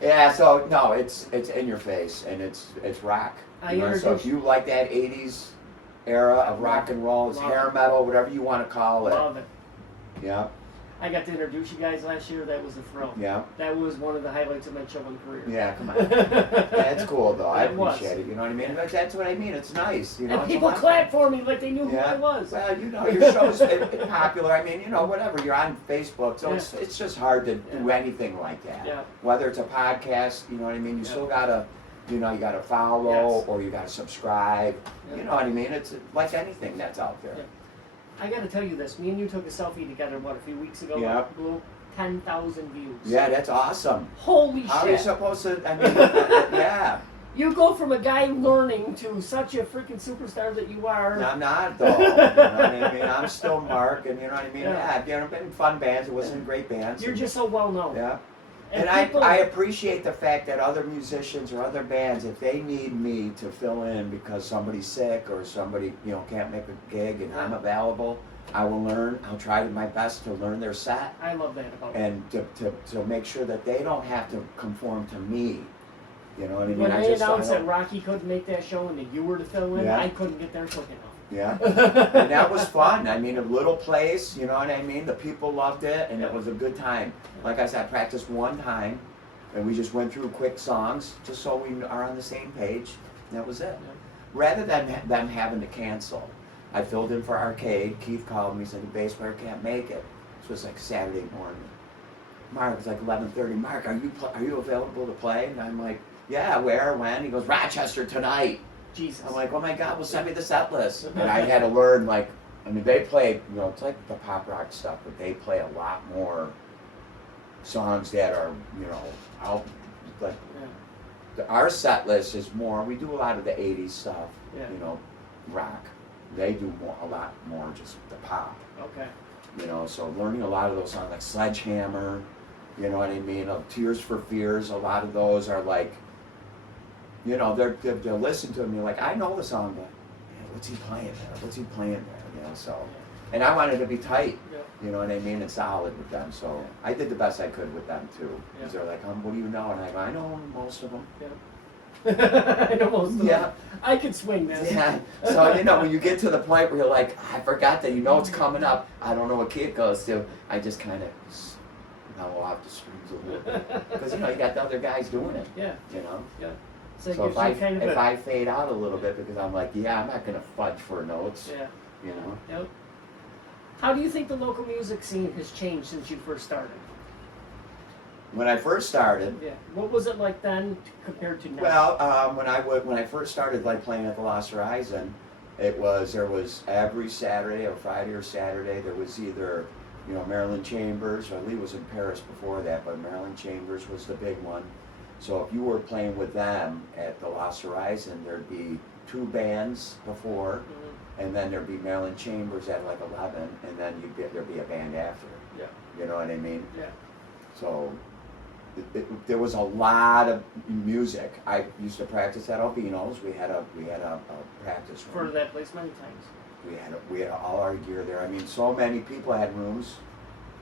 Yeah, so, no, it's in your face, and it's rock. I You know, so if introduced- you like that 80s era of rock and roll, it's Love hair it. metal, whatever you want to call it. Love it. Yeah, I got to introduce you guys last year. That was a thrill. yeah, That was one of the highlights of my children's career. yeah, come on. That's cool, though. I It was. appreciate it, you know what I mean? But that's what I mean, it's nice, you know? And it's a people lot- clapped for me like they knew who Yeah. I was. Well, you know, your show's popular. I mean, you know, whatever. You're on Facebook, so Yeah. it's just hard to do anything like that. Yeah. Whether it's a podcast, you know what I mean. You Yeah. still gotta, you know, you gotta follow Yes. or you gotta subscribe. Yeah. You know what I mean? It's like anything that's out there. Yeah. I got to tell you this. Me and you took a selfie together, what, a few weeks ago? Yeah. Blue? 10,000 views. Yeah, that's awesome. Holy How are you shit. supposed to? I mean, yeah. You go from a guy learning to such a freaking superstar that you are. I'm not though. You know what I mean? I'm still Mark, and you know what I mean. Yeah. Yeah, I've been in fun bands. It wasn't great bands. You're just so well known. Yeah. And And people- I appreciate the fact that other musicians or other bands, if they need me to fill in because somebody's sick or somebody, you know, can't make a gig and I'm available, I will learn. I'll try my best to learn their set I love that about you. and to make sure that they don't have to conform to me. You know what I mean? When I they just announced I that don't- Rocky couldn't make that show and that you were to fill in, Yeah. I couldn't get there quick enough. Yeah. And that was fun. I mean, a little place, you know what I mean? The people loved it, and it was a good time. Like I said, I practiced one time, and we just went through quick songs, just so we are on the same page, and that was it. Yeah. Rather than them having to cancel, I filled in for Arcade. Keith called me, said the bass player can't make it. This was like Saturday morning. Mark, it was like 11:30. Mark, are you available to play? And I'm like, yeah, where, when? He goes, Rochester tonight. Jesus. I'm like, oh my God, well send me the set list. And I had to learn, like, I mean, they play, you know, it's like the pop rock stuff, but they play a lot more songs that are, you know, out, like, Yeah. our set list is more, we do a lot of the 80s stuff, Yeah. you know, rock. They do a lot more just the pop, Okay. you know, so learning a lot of those songs, like Sledgehammer, you know what I mean, Tears for Fears, a lot of those are like, you know, they'll listen to them and you're like, I know the song, but man, what's he playing there? What's he playing there? You know, so, and I wanted to be tight, Yeah. you know what I mean, and solid with them, so Yeah. I did the best I could with them too. Yeah. Because they're like, what do you know? And I go, I know most of them. I know most of them. Yeah. I could swing this. Yeah, so you know, when you get to the point where you're like, I forgot that, you know it's coming up, I don't know what key it goes to, I just kind of mellow off the strings a little bit. Because, you know, you got the other guys doing it, Yeah. you know? Yeah. So, it So gives if you kind of if a, I fade out a little bit because I'm like, yeah, I'm not going to fudge for notes, yeah. you know? Yep. How do you think the local music scene has changed since you first started? When I first started, Yeah. What was it like then compared to now? well, when I first started like playing at the Lost Horizon, there was every Saturday or Friday or Saturday there was either, you know, Maryland Chambers, or Lee was in Paris before that, but Maryland Chambers was the big one. So if you were playing with them at the Lost Horizon, there'd be 2 bands before, Mhm. and then there'd be Maryland Chambers at like 11, and then there'd be a band after. Yeah. You know what I mean? Yeah. So there was a lot of music. I used to practice at Albino's. We had a practice For room. that place many times. We had all our gear there. I mean, so many people had rooms,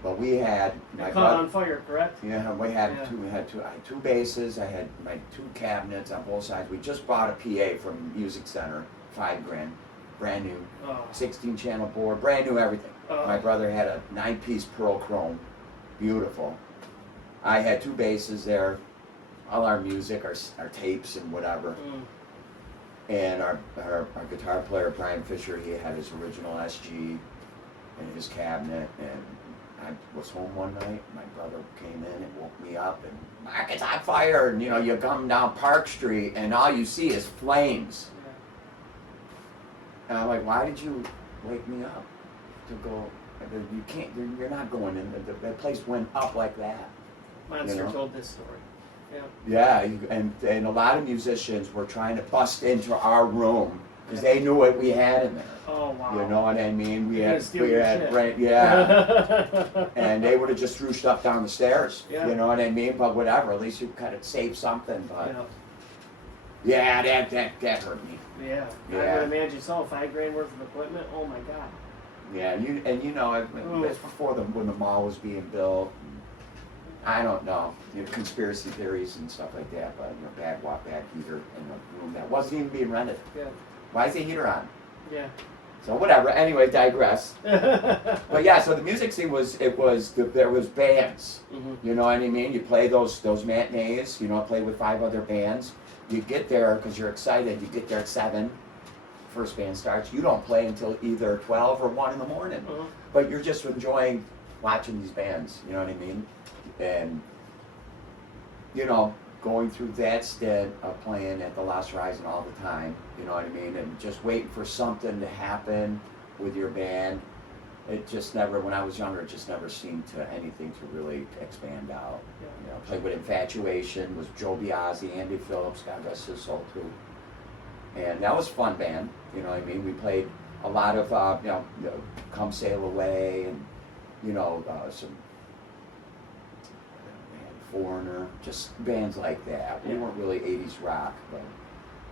but we had They my caught brother. on fire, correct? Yeah, we had Yeah. two. I had 2 basses. I had my 2 cabinets on both sides. We just bought a PA from Music Center, $5,000, brand new, Oh. 16-channel board, brand new everything. Oh. My brother had a 9-piece pearl chrome, beautiful. I had 2 basses there, all our music, our tapes and whatever. Mm. And our guitar player, Brian Fisher, he had his original SG in his cabinet. And I was home one night, my brother came in and woke me up and, Mark, it's on fire. And you know, you come down Park Street and all you see is flames. Yeah. And I'm like, why did you wake me up to go You can't. You're not going in. The place went up like that. Monster told this story. Yeah. Yeah, and a lot of musicians were trying to bust into our room because they knew what we had in there. Oh wow. You know what I mean? We had shit. right, yeah. And they would have just threw stuff down the stairs. Yeah. You know what I mean? But whatever. At least you kind of saved something. But yeah, that hurt me. Yeah. I would imagine so. $5,000 worth of equipment. Oh my god. Yeah, and you know, it's before when the mall was being built. I don't know, conspiracy theories and stuff like that. But bad heater in the room that wasn't even being rented. Yeah. Why is the heater on? Yeah. So whatever. Anyway, digress. But yeah, so the music scene there was bands. Mm-hmm. You know what I mean? You play those matinees. Play with 5 other bands. You get there because you're excited. You get there at 7. First band starts. You don't play until either 12 or 1 in the morning. Mm-hmm. But you're just enjoying watching these bands. You know what I mean? And going through that stint of playing at the Lost Horizon all the time, you know what I mean, and just waiting for something to happen with your band. It just never, when I was younger, it just never seemed to anything to really expand out. Yeah. Played with Infatuation, was Joe Biazzi, Andy Phillips, God rest his soul too. And that was a fun band, you know what I mean. We played a lot of, Come Sail Away, and, some Foreigner, just bands like that. We weren't really 80s rock, but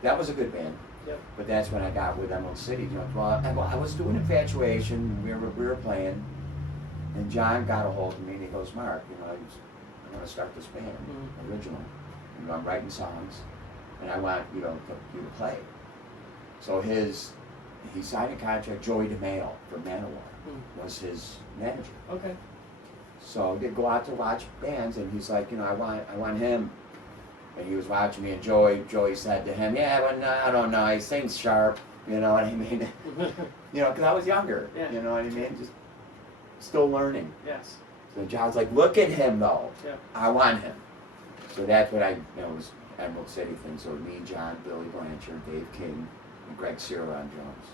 that was a good band. Yep. But that's when I got with Emerald City. Well, I was doing Infatuation, we were playing, and John got a hold of me and he goes, Mark, I want to start this band, original. I'm writing songs, and I want you to play. So he signed a contract. Joey DeMaio from Manowar was his manager. Okay. So they go out to watch bands, and he's like, I want him. And he was watching me, and Joey said to him, yeah, but no, I don't know, he sings sharp, you know what I mean? Because I was younger, you know what I mean? Just still learning. Yes. So John's like, look at him though. Yeah. I want him. So that's what it was Emerald City thing. So me, John, Billy Blanchard, Dave King, and Greg Ciro on drums.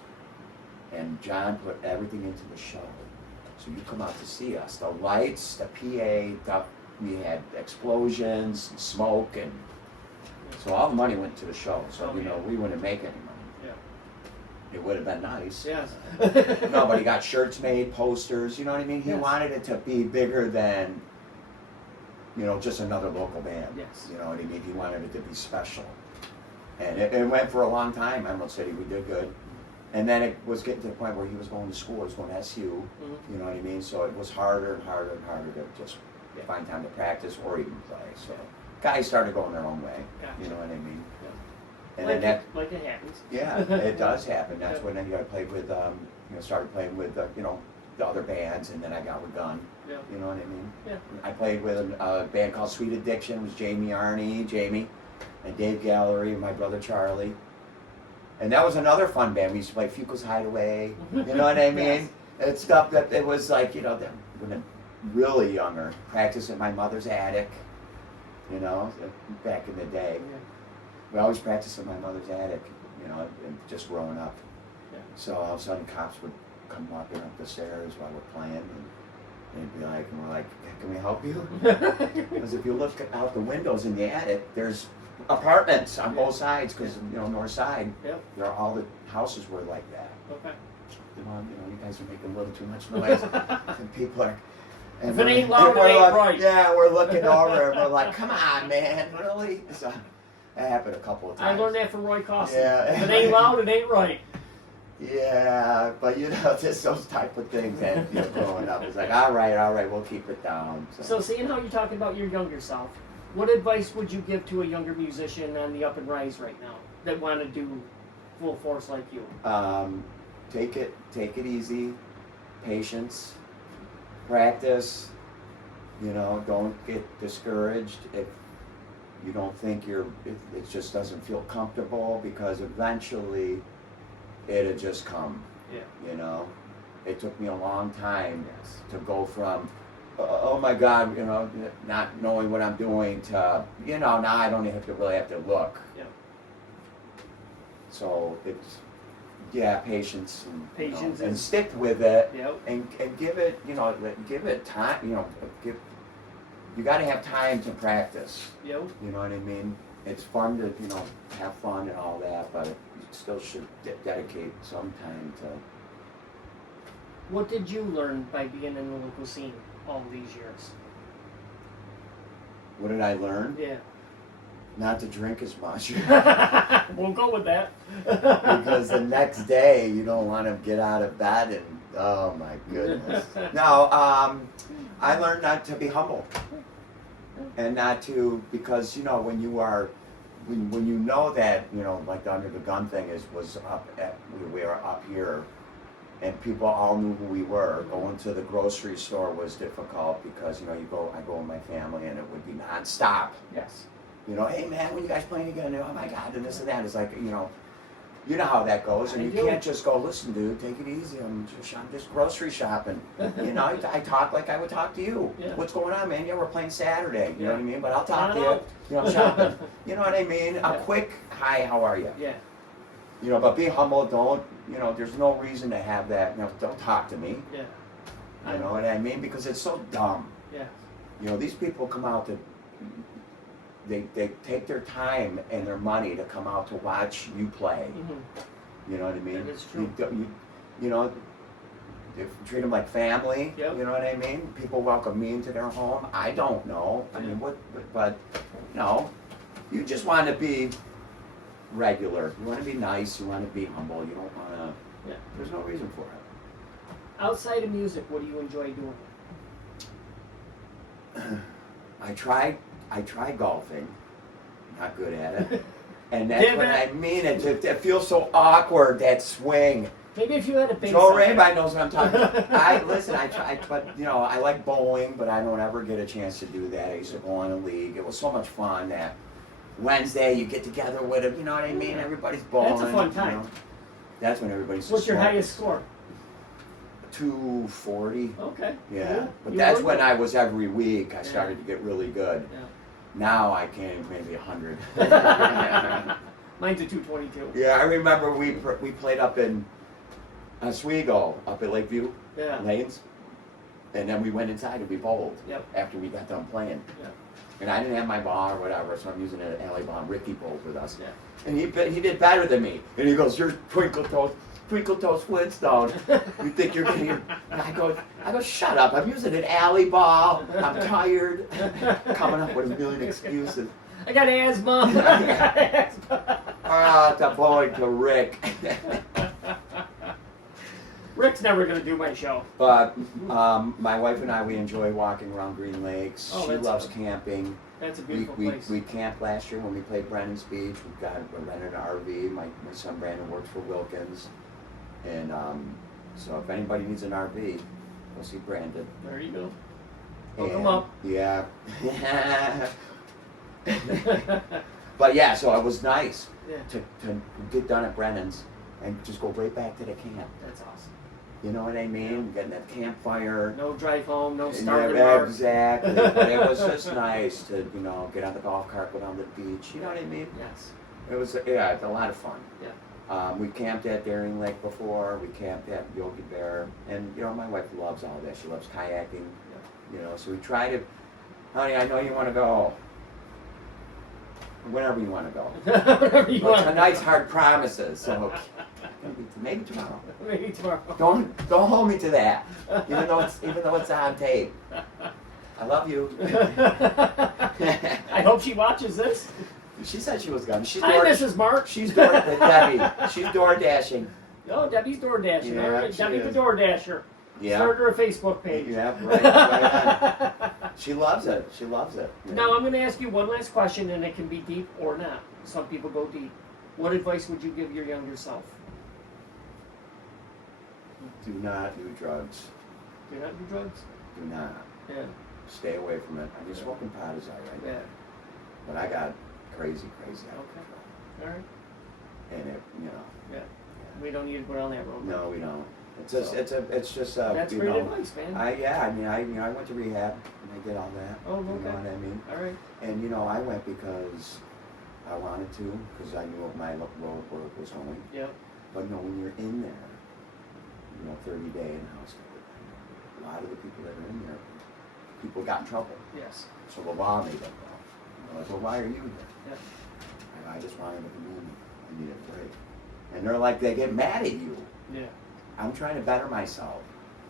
And John put everything into the show. So you come out to see us. The lights, the PA, we had explosions, and smoke, and so all the money went to the show. So we wouldn't make any money. Yeah. It would have been nice. Yes. No, but he got shirts made, posters. You know what I mean? He wanted it to be bigger than just another local band. Yes. You know what I mean? He wanted it to be special, and it went for a long time. Emerald City, we did good. And then it was getting to the point where he was going to school, he was going to SU, you know what I mean? So it was harder and harder and harder to just find time to practice or even play. So guys started going their own way, you know what I mean? Yeah. And then like it happens. Yeah, it does happen. That's when I played with, started playing with, the other bands, and then I got with Gunn, you know what I mean? Yeah. I played with a band called Sweet Addiction. It was Jamie, and Dave Gallery, and my brother Charlie. And that was another fun band. We used to play Fucal's Hideaway, you know what I mean? Yes. It's stuff that it was like, when I'm really younger, practice at my mother's attic, back in the day. Yeah. We always practiced at my mother's attic, and just growing up. Yeah. So all of a sudden cops would come walking up the stairs while we're playing, and they'd be like, and we're like, can we help you? Because if you look out the windows in the attic, there's apartments on both sides, because north side, all the houses were like that. Okay. You guys are making a little too much noise, and people are. If it ain't loud, it ain't right. Yeah, we're looking over, and we're like, come on, man, really? So that happened a couple of times. I learned that from Roy Costin. Yeah. If it ain't loud, it ain't right. Yeah, but just those type of things that growing up, it's like, all right, we'll keep it down. So seeing how you're talking about your younger self, what advice would you give to a younger musician on the up and rise right now that want to do full force like you? Take it easy, patience, practice. Don't get discouraged if you don't think it just doesn't feel comfortable, because eventually it'll just come. Yeah. It took me a long time to go from, oh my God, not knowing what I'm doing, to, now I don't really have to look. Yeah. So Yeah, patience. And, Patience and and- stick with it. Yep. And give it, give it time. You got to have time to practice. Yep. You know what I mean? It's fun to, have fun and all that, but you still should dedicate some time to. What did you learn by being in the local scene all these years? What did I learn? Yeah. Not to drink as much. We'll go with that. Because the next day you don't want to get out of bed and oh my goodness. No, I learned not to be humble and not to, because when you are when you know that like the Under the Gun thing was up at we were up here and people all knew who we were. Going to the grocery store was difficult because I go with my family and it would be nonstop. Yes. Hey man, when you guys playing again? Oh my God, and this and that. It's like, you know how that goes, and I you do. can't just go, listen, dude, take it easy. I'm just grocery shopping. I talk like I would talk to you. Yeah. What's going on, man? Yeah, we're playing Saturday. You know Yeah. what I mean? But I'll talk to know. you. I'm shopping. You know what I mean? Yeah. A quick hi, how are you? Yeah. But be humble. Don't. There's no reason to have that. Don't talk to me. Yeah. You know what I mean? Because it's so dumb. Yeah. These people come out to. They take their time and their money to come out to watch you play. Mm-hmm. You know what I mean? That is true. If you treat them like family. Yep. You know what I mean? People welcome me into their home. I don't know. I mean, but you just want to be regular. You want to be nice. You want to be humble. You don't want to. Yeah. There's no reason for it. Outside of music, what do you enjoy doing? I tried golfing. Not good at it. And that's Damn what it. I mean. It feels so awkward, that swing. Maybe if you had a base. Joe Rabine knows what I'm talking about. I try, but I like bowling, but I don't ever get a chance to do that. I used to go on a league. It was so much fun that Wednesday you get together with them. You know what I mean? Everybody's bowling. That's a fun time. That's when everybody's. What's your smart. highest score? 240. Okay. Yeah, Cool. but You that's were when good. I was every week. I started to get really good. Yeah. Now I can't, maybe 100. Mine's a 222. Yeah, I remember we played up in Oswego, up at Lakeview Yeah. Lanes, and then we went inside and we bowled. Yep. After we got done playing. Yeah. And I didn't have my ball or whatever, so I'm using an alley ball. And Ricky bowled with us. Yeah. And he did better than me. And he goes, "You're Twinkle Toes Flintstone. You think you're getting your..." And I go, "Shut up, I'm using an alley ball. I'm tired." Coming up with a million excuses. I got asthma. I got asthma. To bowling to Rick. Rick's never going to do my show. But my wife and I, we enjoy walking around Green Lakes. Oh, She that's loves good. camping. That's a We, beautiful we, place. we camped last year when we played Brennan's Beach. We rented an RV. My son Brandon works for Wilkins. And so if anybody needs an RV, go see Brandon. There you go. Hook And, 'em up. Yeah. But yeah, so it was nice Yeah. to get done at Brennan's and just go right back to the camp. That's awesome. You know what I mean? Getting that campfire. No drive home, no Yeah, starving bar. exactly. But it was just nice to, get on the golf cart, go down to the beach. You know what I mean? Yes. It was, it's a lot of fun. Yeah. We camped at Daring Lake before. We camped at Yogi Bear. And, my wife loves all that. She loves kayaking. So we try to, honey, I know you want to go. Whenever you want to go. Whatever you But want. tonight's hard promises, so maybe tomorrow. Maybe tomorrow. Don't hold me to that, even though it's on tape. I love you. I hope she watches this. She said she was gonna. Hi, Mrs. Mark. She's Debbie. She's door dashing. Oh, Debbie's door dashing. Yeah, All right, she Debbie is. the door dasher. Yeah. Start her a Facebook page. Yeah, right on. She loves it. She loves it. Now I'm going to ask you one last question, and it can be deep or not. Some people go deep. What advice would you give your younger self? Do not do drugs. Do not do drugs. Do not. Yeah. Stay away from it. I mean, smoking pot is alright. Yeah. But I got crazy out of Okay. All right. it. And it, Yeah. We don't need to go down that road. No, we don't. It's So- just, it's just, That's you great know, advice, man. I went to rehab and I did all that. Oh, You know okay. what I mean? All right. And I went because I wanted to, because I knew what my road work was going. Yep. But no, when you're in there, 30-day in-house, a lot of the people that are in there, people got in trouble. Yes. So the law made them go. Like, well, why are you here? Yep. I just wanted to come in. I need a break. And they're like, they get mad at you. Yeah. I'm trying to better myself.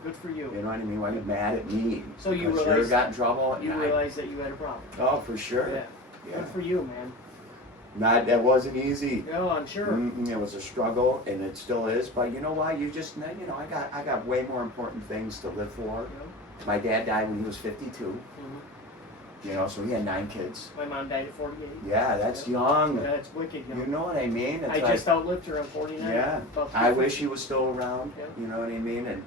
Good for you. You know what I mean? Why get mad at me? So you because realize you got in trouble. you realized that you had a problem. Oh, for sure. Yeah. Good for you, man. That wasn't easy. No, I'm sure. It was a struggle, and it still is. But you know what? You just, I got way more important things to live for. Yeah. My dad died when he was 52. Mm-hmm. So he had 9 kids. My mom died at 48. Yeah, that's young. That's wicked young. You know what I mean? It's I just outlived her. I'm 49. Yeah. I wish he was still around. Yeah. You know what I mean? And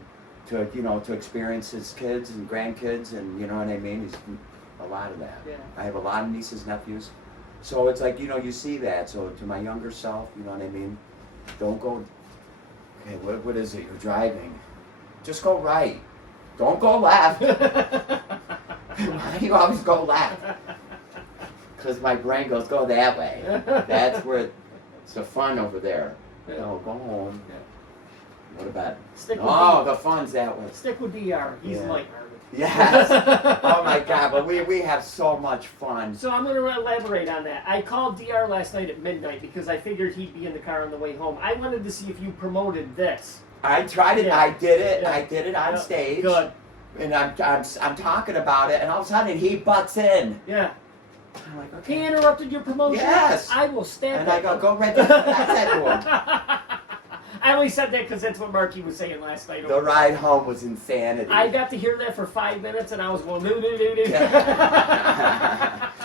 to experience his kids and grandkids, and you know what I mean? He's a lot of that. Yeah. I have a lot of nieces, nephews. So it's like, you see that. So to my younger self, you know what I mean? Don't go, okay, what is it? You're driving. Just go right. Don't go left. Why do you always go left? Because my brain goes, go that way. That's where it's the fun over there. Yeah. No, go home. Yeah. What about? Stick with The fun's that way. Stick with DR. He's Yeah. lighthearted. Yes. Oh my God, but we have so much fun. So I'm going to elaborate on that. I called DR last night at midnight because I figured he'd be in the car on the way home. I wanted to see if you promoted this. I tried it. Yeah. I did it. Yeah. I did it on stage. Good. And I'm talking about it, and all of a sudden he butts in. Yeah. I'm like, He okay. interrupted your promotion? Yes. I will stab And I that. go right there. I said to him. I only said that because that's what Marky was saying last night. The ride home was insanity. I got to hear that for 5 minutes, and I was going, no.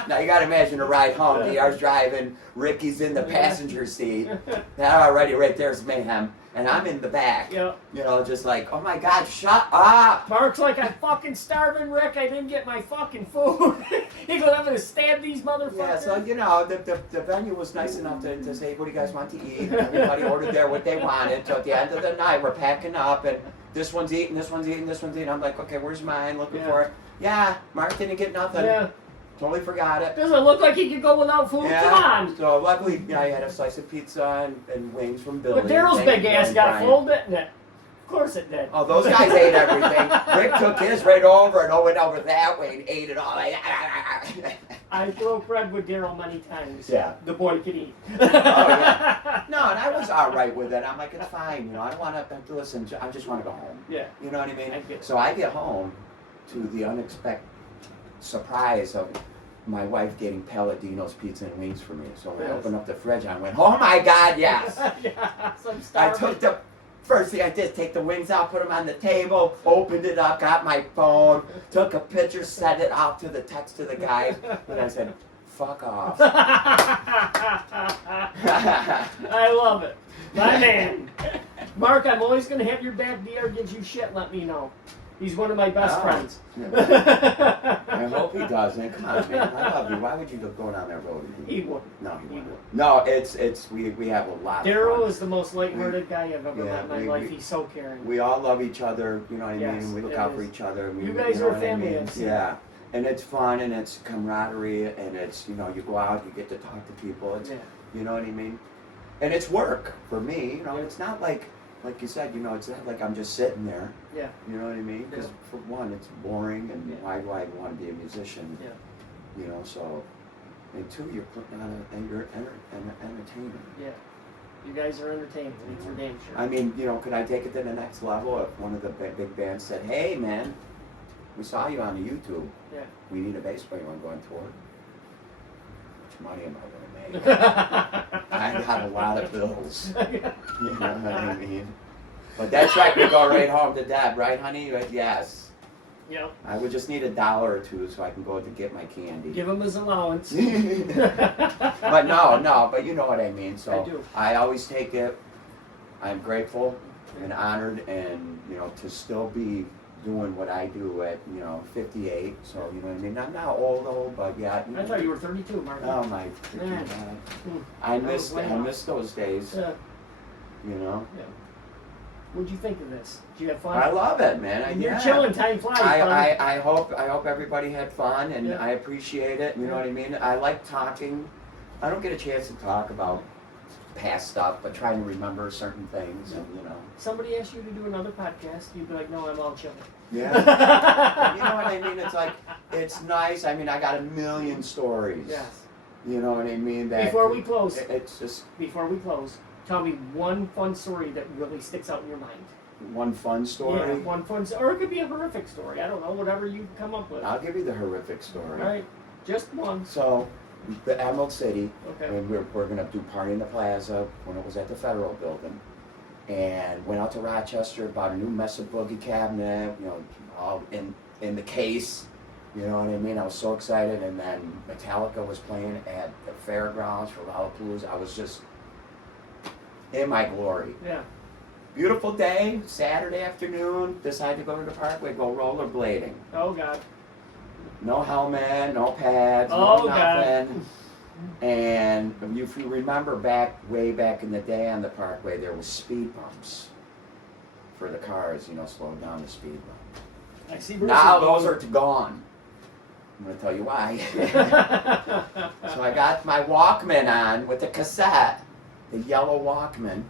Now you got to imagine a ride home. DR's driving, Ricky's in the passenger seat. Now already right there's mayhem, and I'm in the back. Yep. Just like, oh my God, shut up. Mark's like, I'm fucking starving, Rick. I didn't get my fucking food. He goes, I'm going to stab these motherfuckers. Yeah, so the venue was nice enough to say, what do you guys want to eat? Everybody ordered there what they wanted. So at the end of the night, we're packing up, and this one's eating, this one's eating, this one's eating. I'm like, okay, where's mine? Looking for it. Yeah, Mark didn't get nothing. Yeah. Totally forgot it. Doesn't look like he could go without food. Yeah. Come on. So luckily, I had a slice of pizza and wings from Billy. But Daryl's Thank big you, ass and got Brian. full, didn't it? Of course it did. Oh, those guys ate everything. Rick took his right over and went over that way and ate it all. I broke bread with Daryl many times. Yeah. The boy could eat. Oh, yeah. No, and I was all right with it. I'm like, it's fine. I don't want to listen. I just want to go home. Yeah. You know what I mean? I get it. So I get home to the unexpected surprise of my wife getting Palladino's pizza and wings for me. So when I Yes. opened up the fridge, I went, oh my God, yes. Yeah, some I starving. took the first thing I did, take the wings out, put them on the table, opened it up, got my phone, took a picture, sent it out to the text to the guys, and I said, fuck off. I love it. My man. Mark, I'm always going to have your back. DR gives you shit, let me know. He's one of my best Oh. friends. I hope he doesn't. Come on, man. I love you. Why would you go down that road? He would. No, he He wouldn't. would. No, we have a lot of Daryl fun. is the most lighthearted guy I've ever met in my life. He's so caring. We all love each other, you know what I Yes, mean? We look it out for is. each other. And You guys know are a what I family, mean? I've seen Yeah. And it's fun, and it's camaraderie, and it's, you go out, you get to talk to people. It's, Yeah. You know what I mean? And it's work for me, it's not like you said, it's not like I'm just sitting there. Yeah. You know what I mean? Because Yeah. for one, it's boring, and Yeah. why do I want to be a musician? Yeah. So, and two, you're putting on you're an entertainer. Yeah. You guys are entertaining. It's for damn sure. I mean, could I take it to the next level if one of the big bands said, hey, man, we saw you on the YouTube. Yeah. We need a bass player. You want to go on tour? How much money am I going to make? I got a lot of bills. You know what I mean? But that's right. We go right home to Dad, right, honey? Yes. Yep. I would just need $1 or $2 so I can go to get my candy. Give him his allowance. But no, but you know what I mean. So I do. I always take it. I'm grateful and honored, and to still be doing what I do at 58. So you know what I mean. I'm not old, but yeah. I thought you were 32, Mark. Oh my freaking Man. God! I miss those days. Yeah. Yeah. What'd you think of this? Did you have fun? I love it, man. You're chilling. Time flies. I hope everybody had fun, and Yeah. I appreciate it. You know what I mean. I like talking. I don't get a chance to talk about past stuff, but trying to remember certain things, and you know. Somebody asked you to do another podcast, you'd be like, no, I'm all chilling. Yeah. You know what I mean? It's like, it's nice. I mean, I got a million stories. Yes. You know what I mean? That Before we close, it's just tell me one fun story that really sticks out in your mind. one fun story. Yeah, one fun story. Or it could be a horrific story. I don't know, whatever you come up with. I'll give you the horrific story. All right, just one. So, the Emerald City, Okay. and we're going to do Party in the Plaza when it was at the Federal Building. And went out to Rochester, bought a new Mesa Boogie cabinet, you know, all in the case. You know what I mean? I was so excited. And then Metallica was playing at the fairgrounds for Lollapalooza. I was just in my glory. Yeah. Beautiful day, Saturday afternoon, decided to go to the Parkway, go rollerblading. Oh, God. No helmet, no pads, Oh, no God. nothing. And if you remember way back in the day on the Parkway, there was speed bumps for the cars, you know, slowing down the speed bump. I see. Now those are gone. I'm going to tell you why. So I got my Walkman on with the cassette, the yellow Walkman,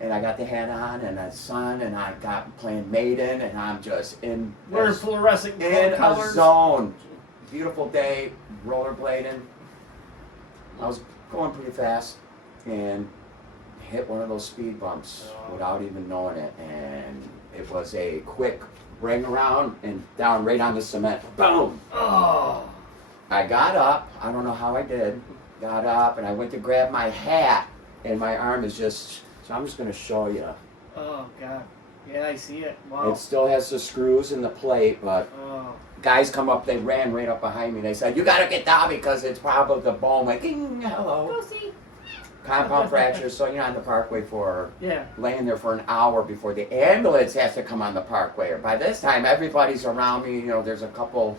and I got the hat on and the sun, and I got playing Maiden, and I'm just in We're fluorescent in colors. a zone. Beautiful day, rollerblading. I was going pretty fast and hit one of those speed bumps without even knowing it, and it was a quick ring around and down right on the cement. Boom! Oh. I got up. I don't know how I did. Got up and I went to grab my hat, and my arm is just. So I'm just going to show you. Oh, God. Yeah, I see it. Wow. It still has the screws in the plate, but Oh. guys come up. They ran right up behind me. They said, "You got to get down because it's probably the bone." Like, hello. Go see. Compound fracture. So you're on the Parkway for Yeah. laying there for an hour before the ambulance has to come on the Parkway. Or by this time, everybody's around me. You know, there's a couple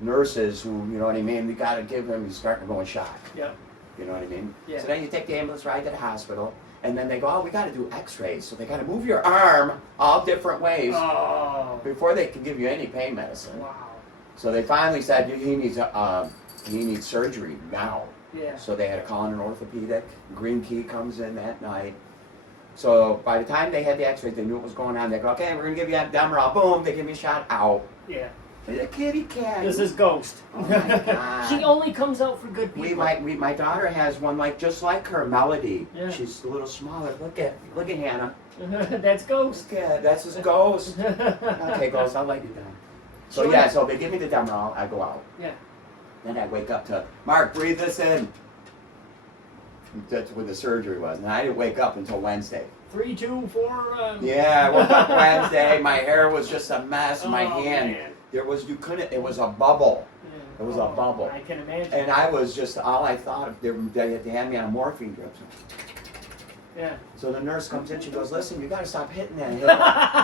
nurses who, you know what I mean. We got to give them. He's starting to go in shock. Yep. You know what I mean? Yeah. So then you take the ambulance ride to the hospital, and then they go, "Oh, we got to do X-rays." So they got to move your arm all different ways Oh. before they can give you any pain medicine. Wow. So they finally said he needs surgery now. Yeah. So they had to call in an orthopedic. Green Key comes in that night. So by the time they had the X-rays, they knew what was going on. They go, "Okay, we're gonna give you a Demerol." Boom! They give me a shot. Out. Yeah. The kitty cat. This is Ghost. Oh my God. She only comes out for good people. My daughter has one just like her, Melody. Yeah. She's a little smaller. Look at Hannah. That's Ghost. Look at that's his Ghost. Okay, Ghost, I'll let you down. So yeah, so they give me the Demerol. I go out. Yeah. Then I wake up to Mark, breathe this in. That's when the surgery was, and I didn't wake up until Wednesday. 3, 2, 4. Yeah, I woke up Wednesday. My hair was just a mess. My Oh, hand, man. it was a bubble. Yeah. It was a bubble. I can imagine. And I was just, all I thought of, they had to hand me on a morphine drip. Yeah. So the nurse comes in, she goes, "Listen, you got to stop hitting that."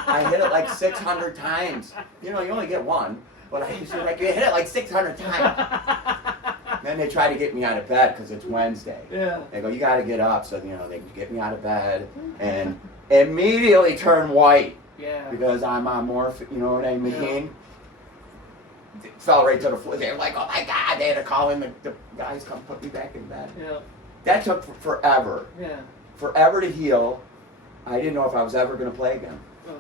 I hit it like 600 times. You know, you only get one. But she's like, "You hit it like 600 times." Then they try to get me out of bed because it's Wednesday. Yeah. They go, "You got to get up." So, you know, they get me out of bed and immediately turn white Yeah. because I'm on morphine, you know what I mean? Yeah. It fell right to the floor. They were like, "Oh my God," they had to call in the guys come put me back in bed. Yeah. That took forever. Yeah. Forever to heal. I didn't know if I was ever going to play again. Oh.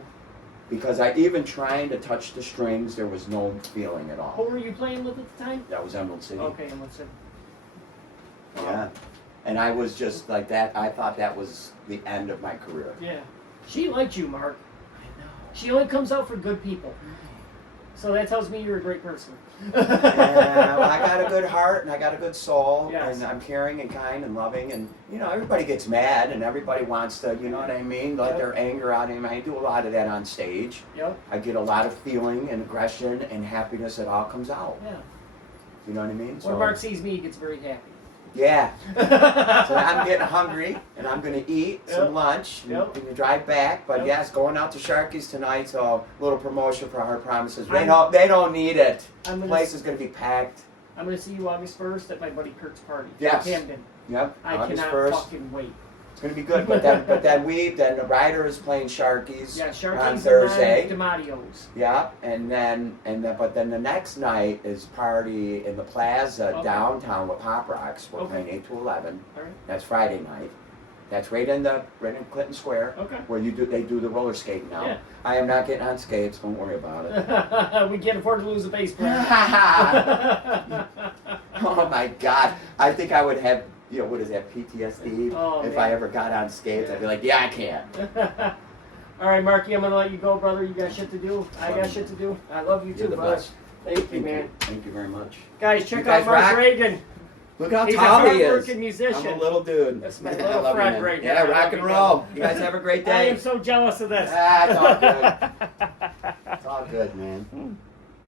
Because I even trying to touch the strings, there was no feeling at all. Who were you playing with at the time? That was Emerald City. Okay, and what's it? Yeah. And I was just like that. I thought that was the end of my career. Yeah. She liked you, Mark. I know. She only comes out for good people. So that tells me you're a great person. Yeah, well, I got a good heart and I got a good soul, Yes. and I'm caring and kind and loving, and you know, everybody gets mad and everybody wants to, you know what I mean, let Yep. their anger out of me. I do a lot of that on stage. Yep. I get a lot of feeling and aggression and happiness that all comes out. Yeah. You know what I mean? When Mark sees me, he gets very happy. Yeah. So I'm getting hungry, and I'm going to eat some Yep. lunch and, Yep. and drive back. But Yep. yes, going out to Sharky's tonight, so a little promotion for Her Promises. They I'm- don't need it. I'm The gonna place is going to be packed. I'm gonna see you August 1st at my buddy Kurt's party. Yes. Camden. Yep. I August cannot 1st. fucking wait. It's going to be good. But then the Ryder is playing Sharky's Yeah, on Sharky's Thursday. and DiMattio's. Yeah, but then the next night is party in the plaza Okay. downtown with Poprocks. We're Okay. playing 8 to 11. All right. That's Friday night. That's right in Clinton Square. Okay. Where they do the roller skating now. Yeah. I am not getting on skates. Don't worry about it. We can't afford to lose a bass player. Oh my God! I think I would have, what is that, PTSD? Oh, if man. I ever got on skates, I'd be like, yeah, I can't. All right, Marky, I'm gonna let you go, brother. You got shit to do. I got shit to do. I love you You're too, the brother. best. Thank you, man. Thank you very much. Guys, check You guys out Mark rock. Reagan. Look how He's a tall he is. hard-working musician. I'm a little dude. That's my I little love you, friend man. right now. Yeah, I love rock and you, roll. brother. You guys have a great I day. am so jealous of this. It's all good. It's all good, man.